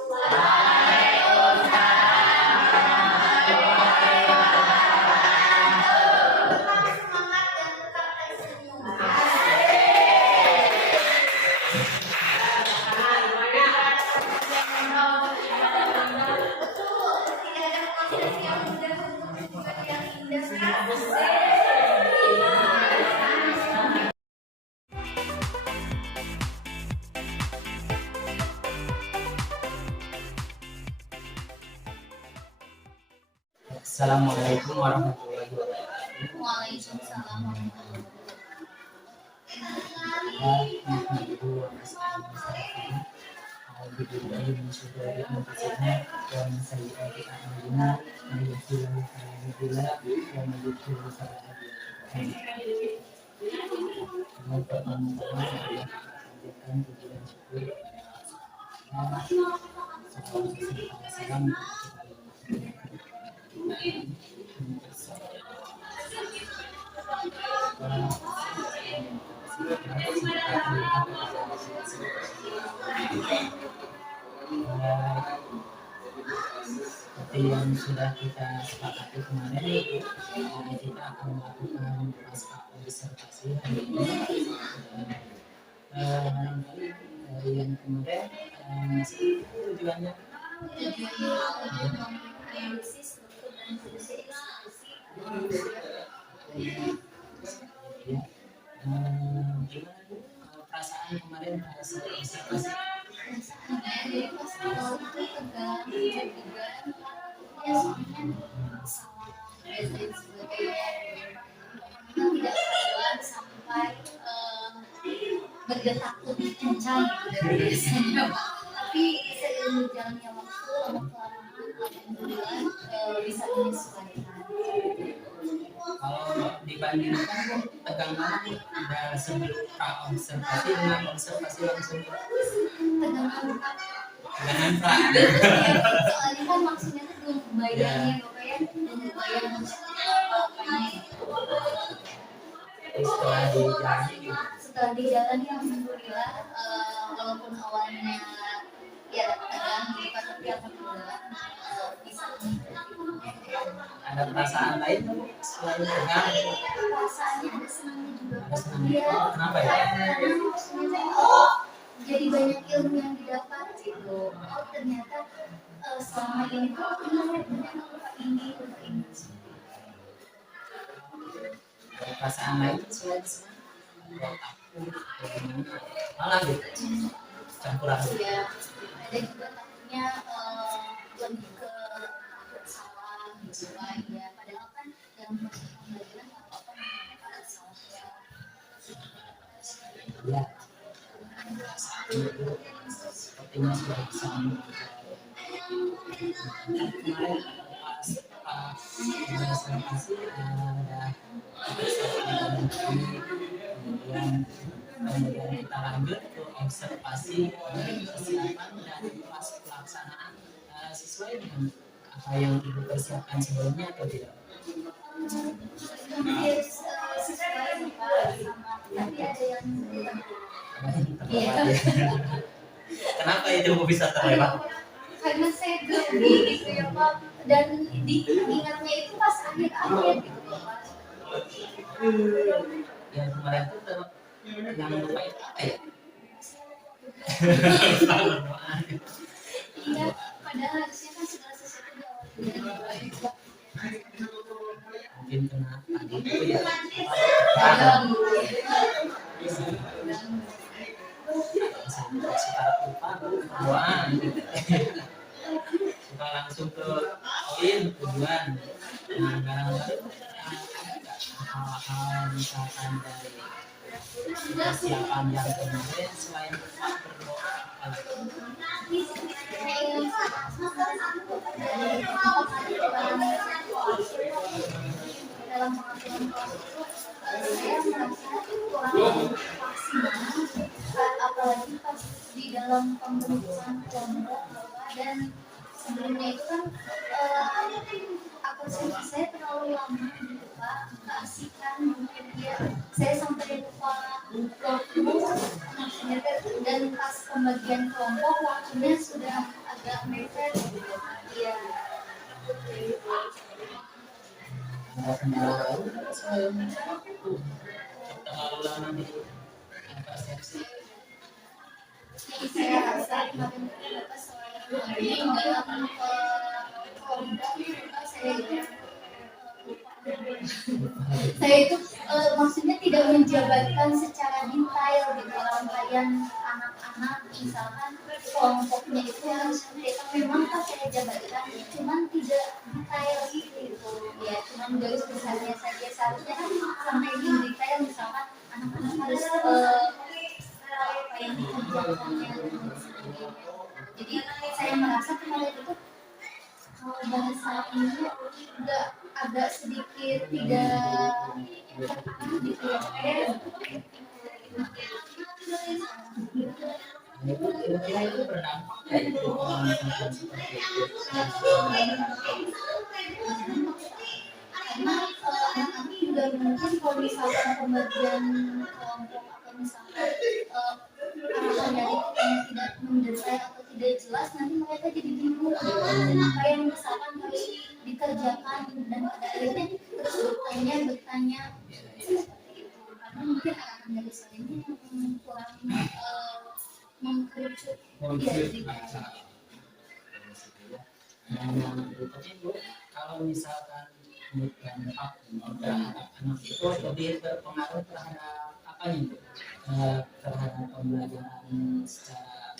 Tetap semangat dan tetap tersenyum. Betul, tidak ada proses yang mudah untuk tujuan yang indah kan? Assalamualaikum warahmatullahi wabarakatuh. Waalaikumsalam warahmatullahi Seperti yang sudah kita sepakati kemarin, kita akan melakukan pasca observasi hari ini. Barangkali dari yang kemarin masih tujuannya analisis struktur dan fungsi ekspresi. ya. Gimana Bu? Perasaan kemarin hasil observasi? Jadi pas awal itu tegang, juga ya soalnya salah dan lain sebagainya. Kita tidak karuan sampai berdetak lebih kencang dari biasanya. Tapi seiring berjalannya waktu, lama-kelamaan alhamdulillah bisa menyesuaikan. Kalau dibandingkan Bu, tegang mana Bu? Ada sebelum observasi dengan observasi langsung Tegangan dengan pra. soalnya kan maksudnya tuh belum kebayangnya Bapak ya, belum kebayang maksudnya apa-apanya. Setelah dijalani gitu. Setelah dijalani alhamdulillah walaupun awalnya ya tegang gitu kan, tapi alhamdulillah bisa mengikuti. Ada perasaan lain Bu selain tegang? Perasaannya ada senangnya juga. Ada senangnya. Iya. Kenapa ya? Karena maksudnya jadi banyak ilmu yang didapat gitu. Oh ternyata selama ini tuh ternyata lupa ini. Ada perasaan lain selain senang? Atau takut atau gimana? Malah gitu campuran. Ya, ada juga takutnya lebih ke salah gitu lah ya. Padahal kan dalam proses pembelajaran apa-apa namanya pada salah ya. Ya, sepertinya sudah bisa kemarin pas observasi ada kemudian kita lanjut ke observasi persiapan dan pas pelaksanaan sesuai dengan apa yang Ibu persiapkan sebelumnya atau tidak? Hampir sesuai Pak, sama tapi ada yang terlewat ya. Kenapa itu bisa terlewat? Karena saya grogi gitu ya Pak, dan diingatnya itu pas akhir-akhir gitu ya Pak. Yang kemarin tuh yang lupa itu apa ya? Iya, padahal harusnya kan segala sesuatu diawali dengan baik. Mungkin kena tadi itu ya. Suka lupa doang gitu. Suka langsung ke poin tujuan. Nah, kadang-kadang hal-hal misalkan dari persiapan yang kemarin selain tepat berdoa Dalam pengaturan kelas itu saya merasa kurang maksimal, apalagi pas di dalam pembentukan kelompok Bapak, dan sebelumnya itu kan absensi saya terlalu lama gitu Pak, keasikan mungkin ya, saya sampai lupa waktu maksudnya, dan pas pembagian kelompok waktunya sudah agak mepet ya. terlalu lama di persepsi. Jadi saya rasa kemarin Bapak selain dalam kelompok saya itu maksudnya tidak menjabarkan secara detail gitu rangkaian anak-anak, misalkan kelompoknya itu harus memang kan saya jabarkan, cuman tidak detail gitu ya, cuman garis besarnya saja. Seharusnya kan sampai di detail, misalkan anak-anak harus apa yang dikerjakannya dan sebagainya. Jadi saya merasa kemarin itu bahasa ini udah agak sedikit tidak gitu ya. Kira-kira itu berdampak ya itu misalkan seperti itu. Karena anak-anak juga mungkin kalau misalkan pembagian kelompok atau misalkan arahan dari kita yang tidak mendetail atau tidak jelas, nanti mereka jadi bingung apa yang misalkan harus dikerjakan, dan pada akhirnya terus bertanya karena mungkin arahan dari saya ini yang kurang mengkerucut Nah, berikutnya Bu, kalau misalkan dampak terhadap anak itu lebih berpengaruh terhadap apa nih Bu? Terhadap pembelajaran secara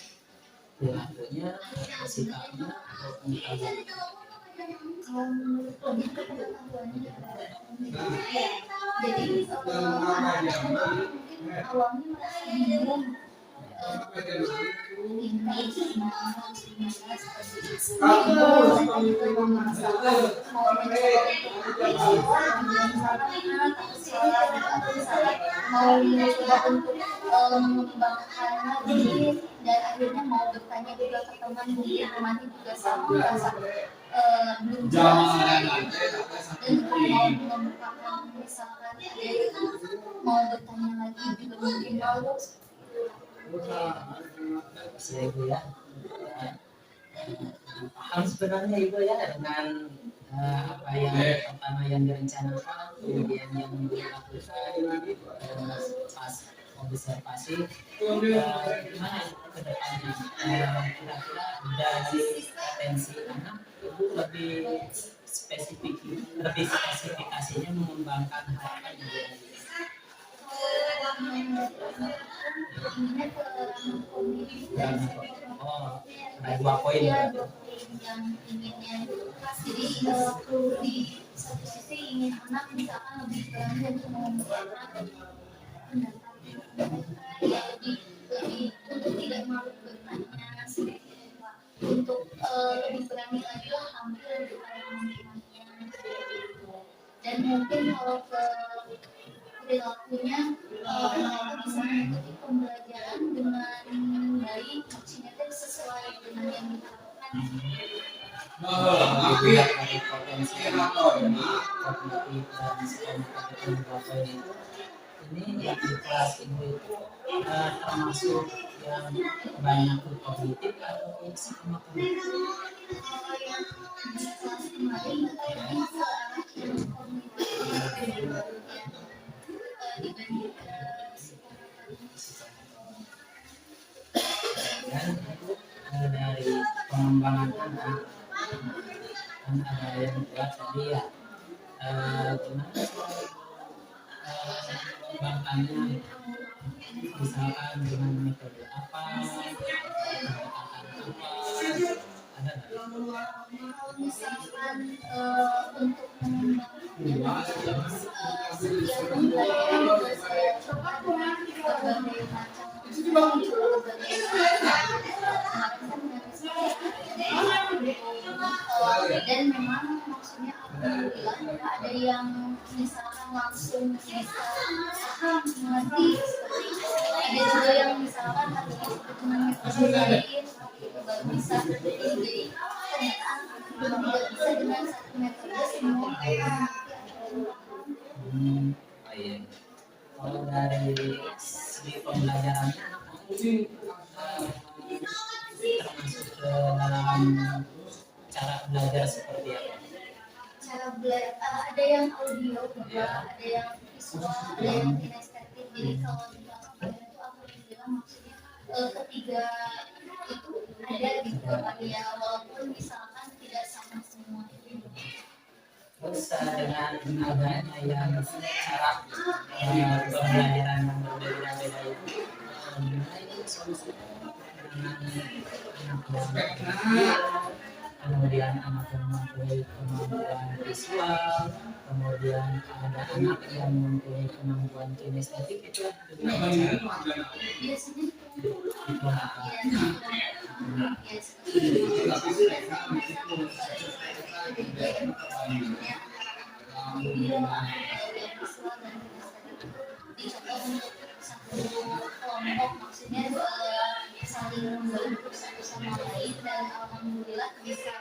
perilakunya, sikapnya, atau pengetahuan. lebih ke pengetahuannya. Jadi anak-anak mungkin awalnya merasa bingung mau mencoba untuk mengembangkan lagi, dan akhirnya mau bertanya juga ke teman, mungkin temannya juga sama merasa belum jelas, dan juga mau mengemukakan misalkan ada yang mau bertanya lagi juga mungkin malu. Saya Ibu ya, paham sebenarnya Ibu ya dengan apa yang pertama yang direncanakan, kemudian yang dilakukan, pas observasi, gimana ke depannya, kira-kira dari potensi anak Ibu lebih spesifikasinya mengembangkan harapan Ibu. Ada 2 poin yang inginnya, jadi di satu sisi ingin anak misalkan lebih berani untuk mengembangkan pendapat mereka, lebih untuk tidak malu bertanya sedikit, untuk lebih berani lagi lah hampir dengan teman-temannya, dan mungkin kalau ke perilakunya mereka bisa mengikuti pembelajaran dengan baik, maksudnya sesuai dengan yang diharapkan. Dilihat dari potensi kognitif dan psikomotorik itu ini yang di kelas ibu itu termasuk yang banyak kognitif atau sama kognitif? Kalau yang di kelas kemarin kayaknya ke arah yang kognitif dibanding Dan itu dari pengembangan anak kan ada yang buat tadi ya gimana mengembangkannya, misalkan dengan metode apa, pendekatan apa, ada nggak? kalau misalkan untuk mengembangkan setiap pembelajaran juga saya coba dengan berbagai macam dan memang maksudnya alhamdulillah ada yang misalkan langsung bisa paham mengerti, ada juga yang misalkan harusnya dengan metode lain itu baru bisa, jadi kenyataan tidak bisa dengan satu metode semua orang. Oh iya. Kalau dari segi pembelajarannya termasuk ke dalam cara belajar seperti apa? Cara belajar ada yang audio, ada yang visual, ada yang kinestetik. Jadi kalau di belakang itu aku bilang maksudnya ketiga itu ada di belakang ya, walaupun misalkan tidak sama semua. Terus dengan adanya yang cara pembelajaran yang berbeda-beda itu, gimana ini solusinya dengan anak yang kemudian anak yang mempunyai kemampuan visual, kemudian ada anak yang mempunyai kemampuan kinestetik itu juga Biasanya kelompok maksudnya saling membantu satu sama lain dan alhamdulillah bisa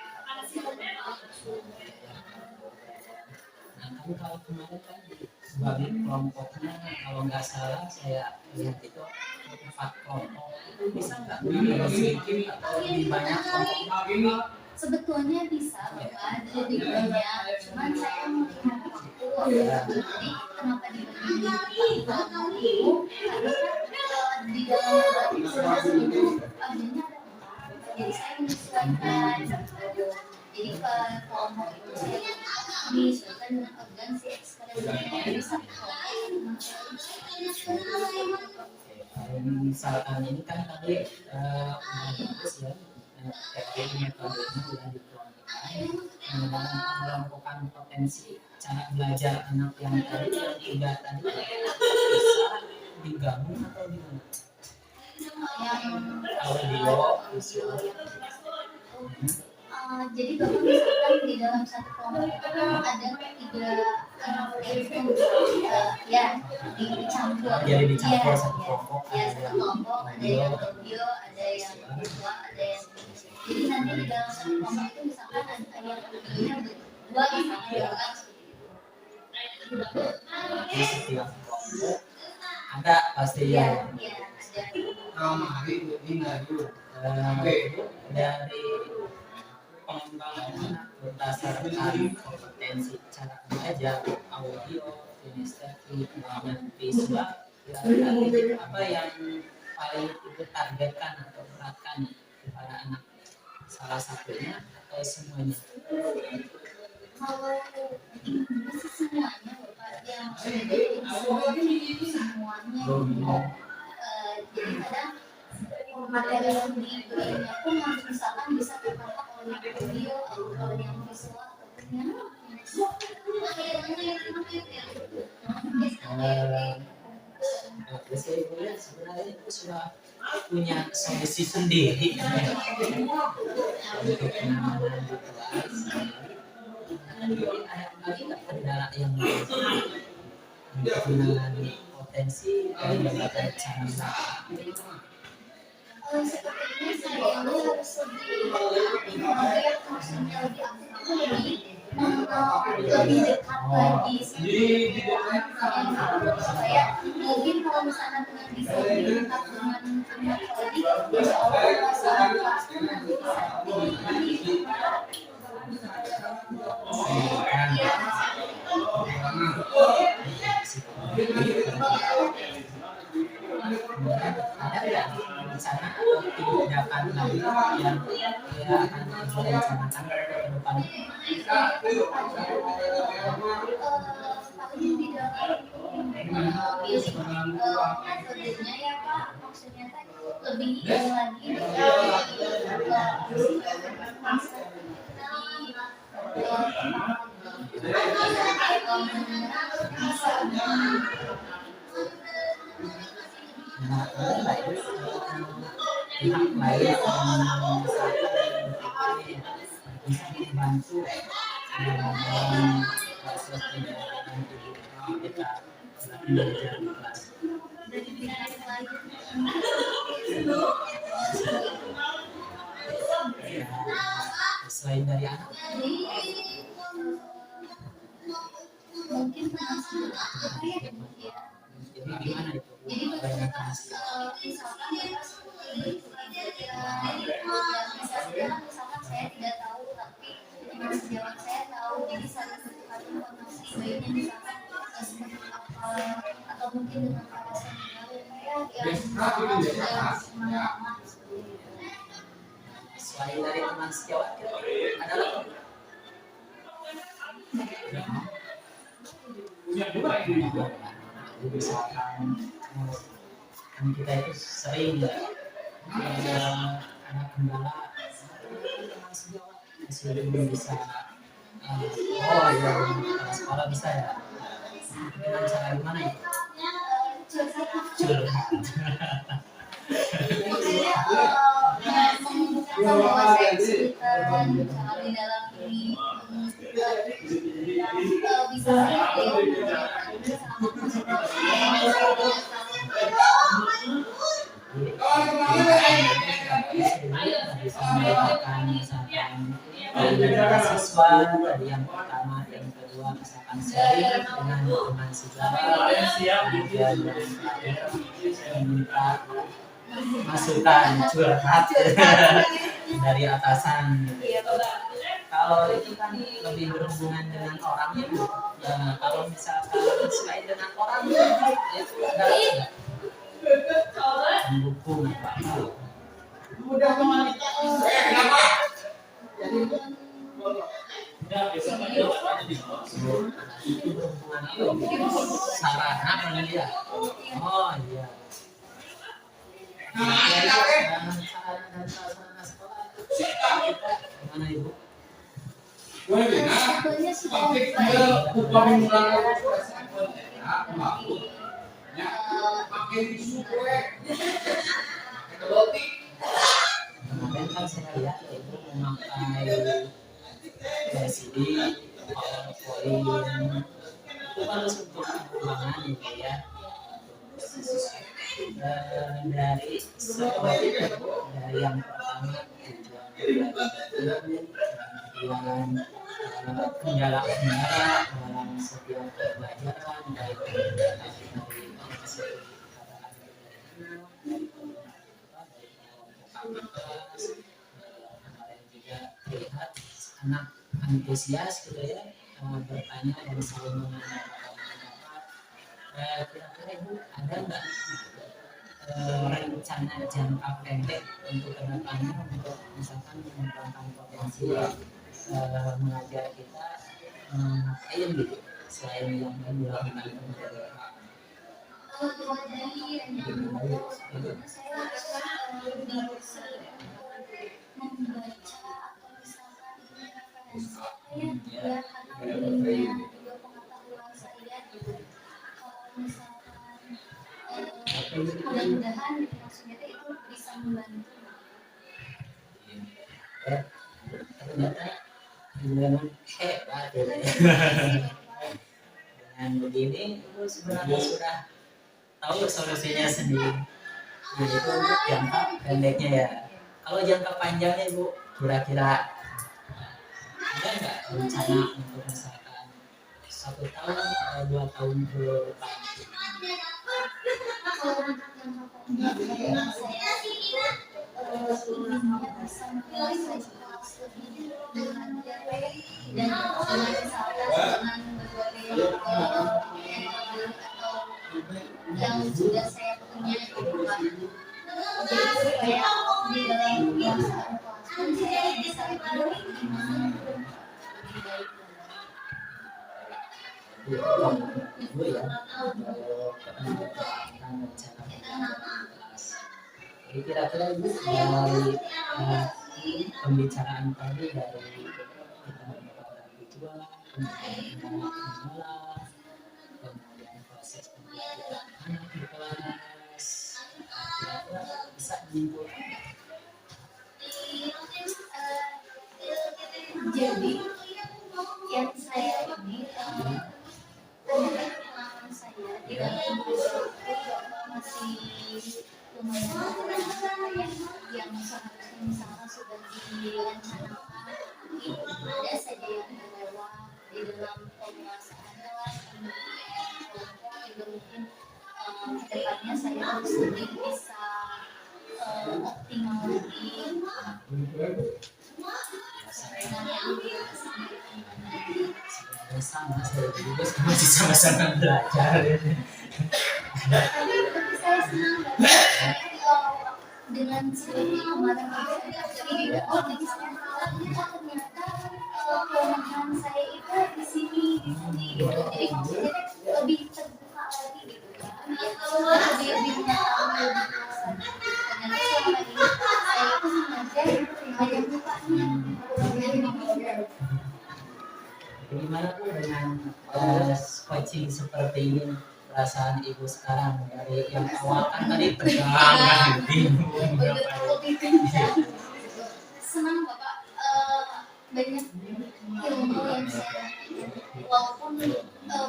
Nah, kan kalau kemarin kan sebagai kelompoknya kalau nggak salah saya lihat itu 4 kelompok itu bisa nggak lebih sedikit atau lebih banyak kelompoknya? sebetulnya bisa Bapak, jadi banyak, cuman saya melihat waktu jadi kenapa dibagi kelompok itu karena di dalam organisasi itu adanya jadi saya menyesuaikan jadi ke kelompok itu saya menyesuaikan dengan organisasi eksklusifnya jadi satu kelompok. Kalau misalkan ini kan tadi bagus ya, teknik metodenya sudah dikelompokkan. Dalam mengelompokkan potensi cara belajar anak yang tadi yang tiga tadi bisa digabung atau gimana? Yang Audio, visual. Jadi Bapak misalkan di dalam satu kelompok itu ada 3 anak yang ya dicampur. Jadi dicampur Ya, satu kelompok. ya satu kelompok ada yang audio, ada yang visual, ada yang jadi nanti di dalam satu kelompok itu misalkan ada yang audionya 2 misalnya kan Di setiap kelompok ada pasti ya. ya Dari pengembangan berdasarkan kompetensi cara belajar audio, kinestetik, dan visual, kira-kira apa yang paling itu targetkan atau beratkan kepada anak? Salah satunya atau semuanya? kalau bisa semuanya Bapak yang jadi semuanya jadi kadang materi yang diberinya pun harus misalkan bisa tertangkap oleh audio atau yang visual ataupun yang Saya lihat sebenarnya itu sudah punya solusi sendiri untuk penanganan di kelas. Jadi ada lagi nggak kendala yang lain untuk menangani potensi dan berbagai cara? seperti ini saya harus lebih maksudnya lebih aktif lebih dekat lagi supaya ada nggak rencana atau tindakan lain yang dia akan direncanakan ke depan? Paling di dalam metodenya ya Pak, maksudnya teh lebih lagi Nah, pihak lain yang bisa membantu dalam proses penjagaan tubuh kita belajar di kelas. dari pihak lain. Selain dari anak, Mungkin masih ya. jadi gimana itu? Jadi Banyak masih. misalkan misalkan saya tidak tahu tapi teman sejawat saya tahu, jadi saya kasih informasi baiknya misalkan seperti apa, atau mungkin dengan alasan yang semangat. Selain dari teman sejawat, ada lagi? Misalkan kan kita itu sering anak kendala teman sejawat masih belum bisa oh ya sekolah bisa ya dengan cara gimana itu curhat Bahwa saya kesulitan misalkan di dalam ini bisa siswa tadi yang pertama, yang kedua misalkan sharing dengan teman sejawat, kemudian yang terakhir meminta masukan curhat dari atasan gitu. Kalau itu kan lebih berhubungan dengan orangnya, Bu. Nah, kalau misalkan selain dengan orang itu ada nggak? Mendukung Pak. Itu berhubungan apa? Sarana paling dia. Oh iya. Sarana sekolah. Gimana Ibu? Contohnya sudah kemarin kan saya lihat Ibu memakai LCD, PowerPoint itu kan untuk pengembangan gitu ya. Dari sekolah itu dari yang pertama tujuan kendala-kendala dalam setiap pembelajaran baik dari kemarin juga terlihat anak antusias gitu ya bertanya dan saling menanyakan pendapat. Kira-kira Ibu ada nggak rencana jangka pendek untuk kedepannya untuk misalkan mengembangkan potensi mengajar kita ngapain gitu selain yang dilakukan kementerian? mudah-mudahan maksudnya itu bisa membantu. Ternyata dengan hebat dengan begini itu sebenarnya sudah tahu solusinya sendiri. Jadi itu untuk jangka pendeknya ya. Kalau jangka panjangnya Ibu kira-kira ada nggak rencana untuk misalkan 1 tahun atau 2 tahun ke depan? yang sudah saya punya itu Pak. Jadi supaya di dalam kebiasaan puasa saya bisa lebih gimana lebih baik. Ibu ya, jadi kira-kira ibu dari pembicaraan tadi dari kita mendapatkan ritual, kemudian proses pembelajaran anak di kelas, kira-kira bisa menyimpulkan. Jadi yang saya ini pengalaman saya di dalam masih lumayan yang seharusnya misalnya sudah direncanakan ada saja yang terlewat di dalam penguasaan juga mungkin kedepannya saya harus lebih bisa optimal lagi. Sama saya juga masih sama-sama belajar. Tapi saya senang dengan seperti kemarin ini ternyata kelemahan saya itu di sini gitu. Jadi maksudnya lebih terbuka lagi gitu ya. Lebih mengetahui lebih luas lagi. Ternyata selama ini saya itu mengajar hanya bukanya. Gimana tuh dengan coaching seperti ini, perasaan ibu sekarang dari yang awal kan tadi tegang, bingung, senang Bapak, banyak ilmu yang saya walaupun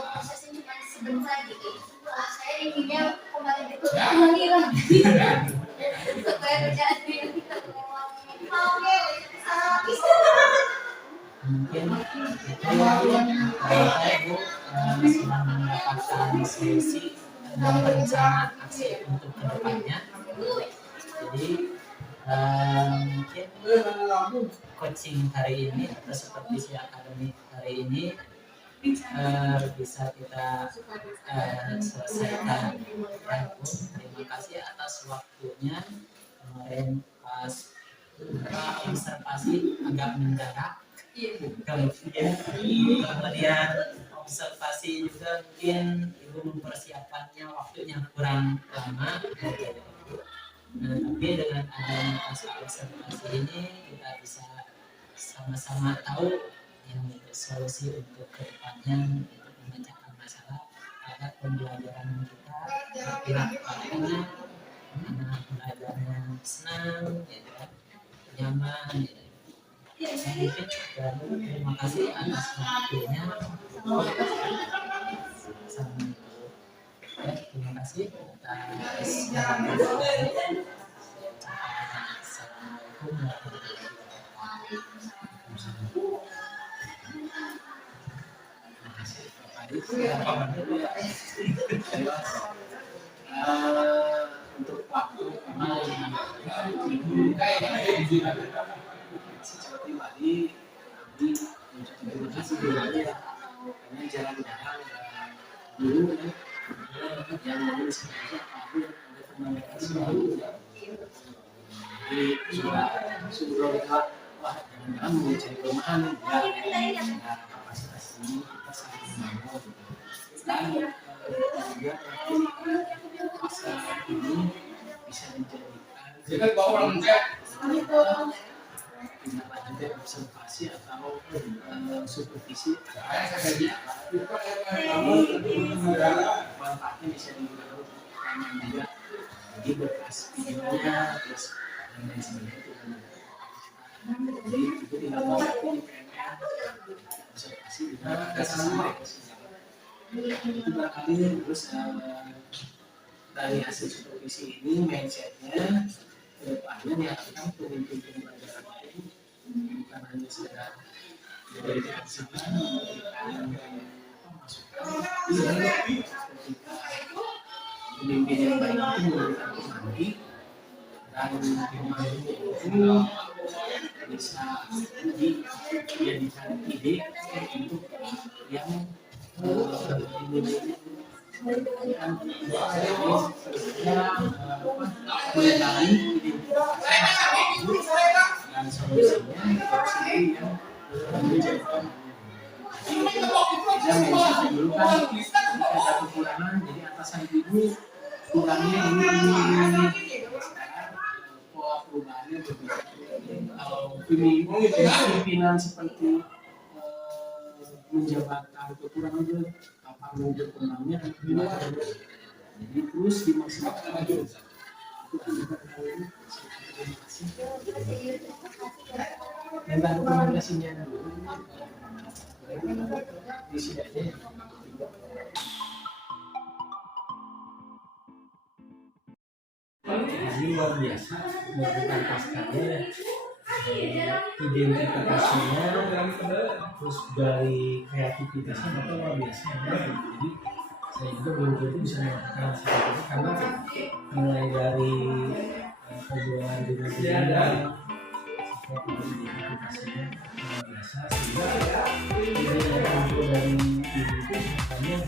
prosesnya cuma sebentar gitu. Kalau saya inginnya kemarin itu lagi supaya terjadi yang kita mungkin itu ya ibu sedang mendapatkan solusi dan rencana aksi untuk kedepannya. Jadi mungkin coaching hari ini atau supervisi akademik hari ini bisa kita selesaikan. Ya, Bu, terima kasih atas waktunya. Kemarin pas observasi agak mendadak. Kemudian observasi juga mungkin ibu mempersiapkannya waktunya kurang lama. Tapi dengan adanya fase observasi ini kita bisa sama-sama tahu yang solusi untuk kedepannya untuk memecahkan masalah agar pembelajaran kita tidak pada anak belajarnya senang, nyaman. Mungkin terima kasih atas waktunya. Terima kasih atas Assalamualaikum untuk waktu kemarin seperti tadi kami mengucapkan terima kasih ya karena jarang-jarang dulu yang mau sebenarnya aku ada teman-teman selalu jadi sudah wah jangan-jangan mau cari kelemahan ya kapasitas ini kita sangat membangun dan juga masa ini bisa dijadikan tindak lanjut observasi atau supervisi manfaatnya bisa digunakan juga di berkas videonya terus dan lain sebagainya. Jadi itu tidak mau observasi juga sampai itu barangkali terus dari hasil supervisi ini mindsetnya kedepannya diharapkan pemimpin pelajaran itu bukan hanya sekedar memberikan saran, memberikan masukan, ketika pemimpin yang baik itu memberikan pesanti dan itu bisa dijadikan ide untuk yang dan solusinya yang menjadikan dan menjadi dulu kan ada kekurangan, jadi atasan ibu kurangnya ini pola perubahannya berbeda. Kalau pimpinan seperti menjabatkan kekurangan itu apa berkembangnya kan jadi terus dimaksimalkan itu dan rekomendasinya di sini aja. Ini luar biasa melakukan pascanya, identifikasinya, terus dari kreativitasnya itu luar biasa. Jadi saya juga belum tentu bisa melakukan seperti itu karena mulai dari hubungan dengan identifikasinya luar biasa. Sehingga ini yang muncul dari ibu itu hanya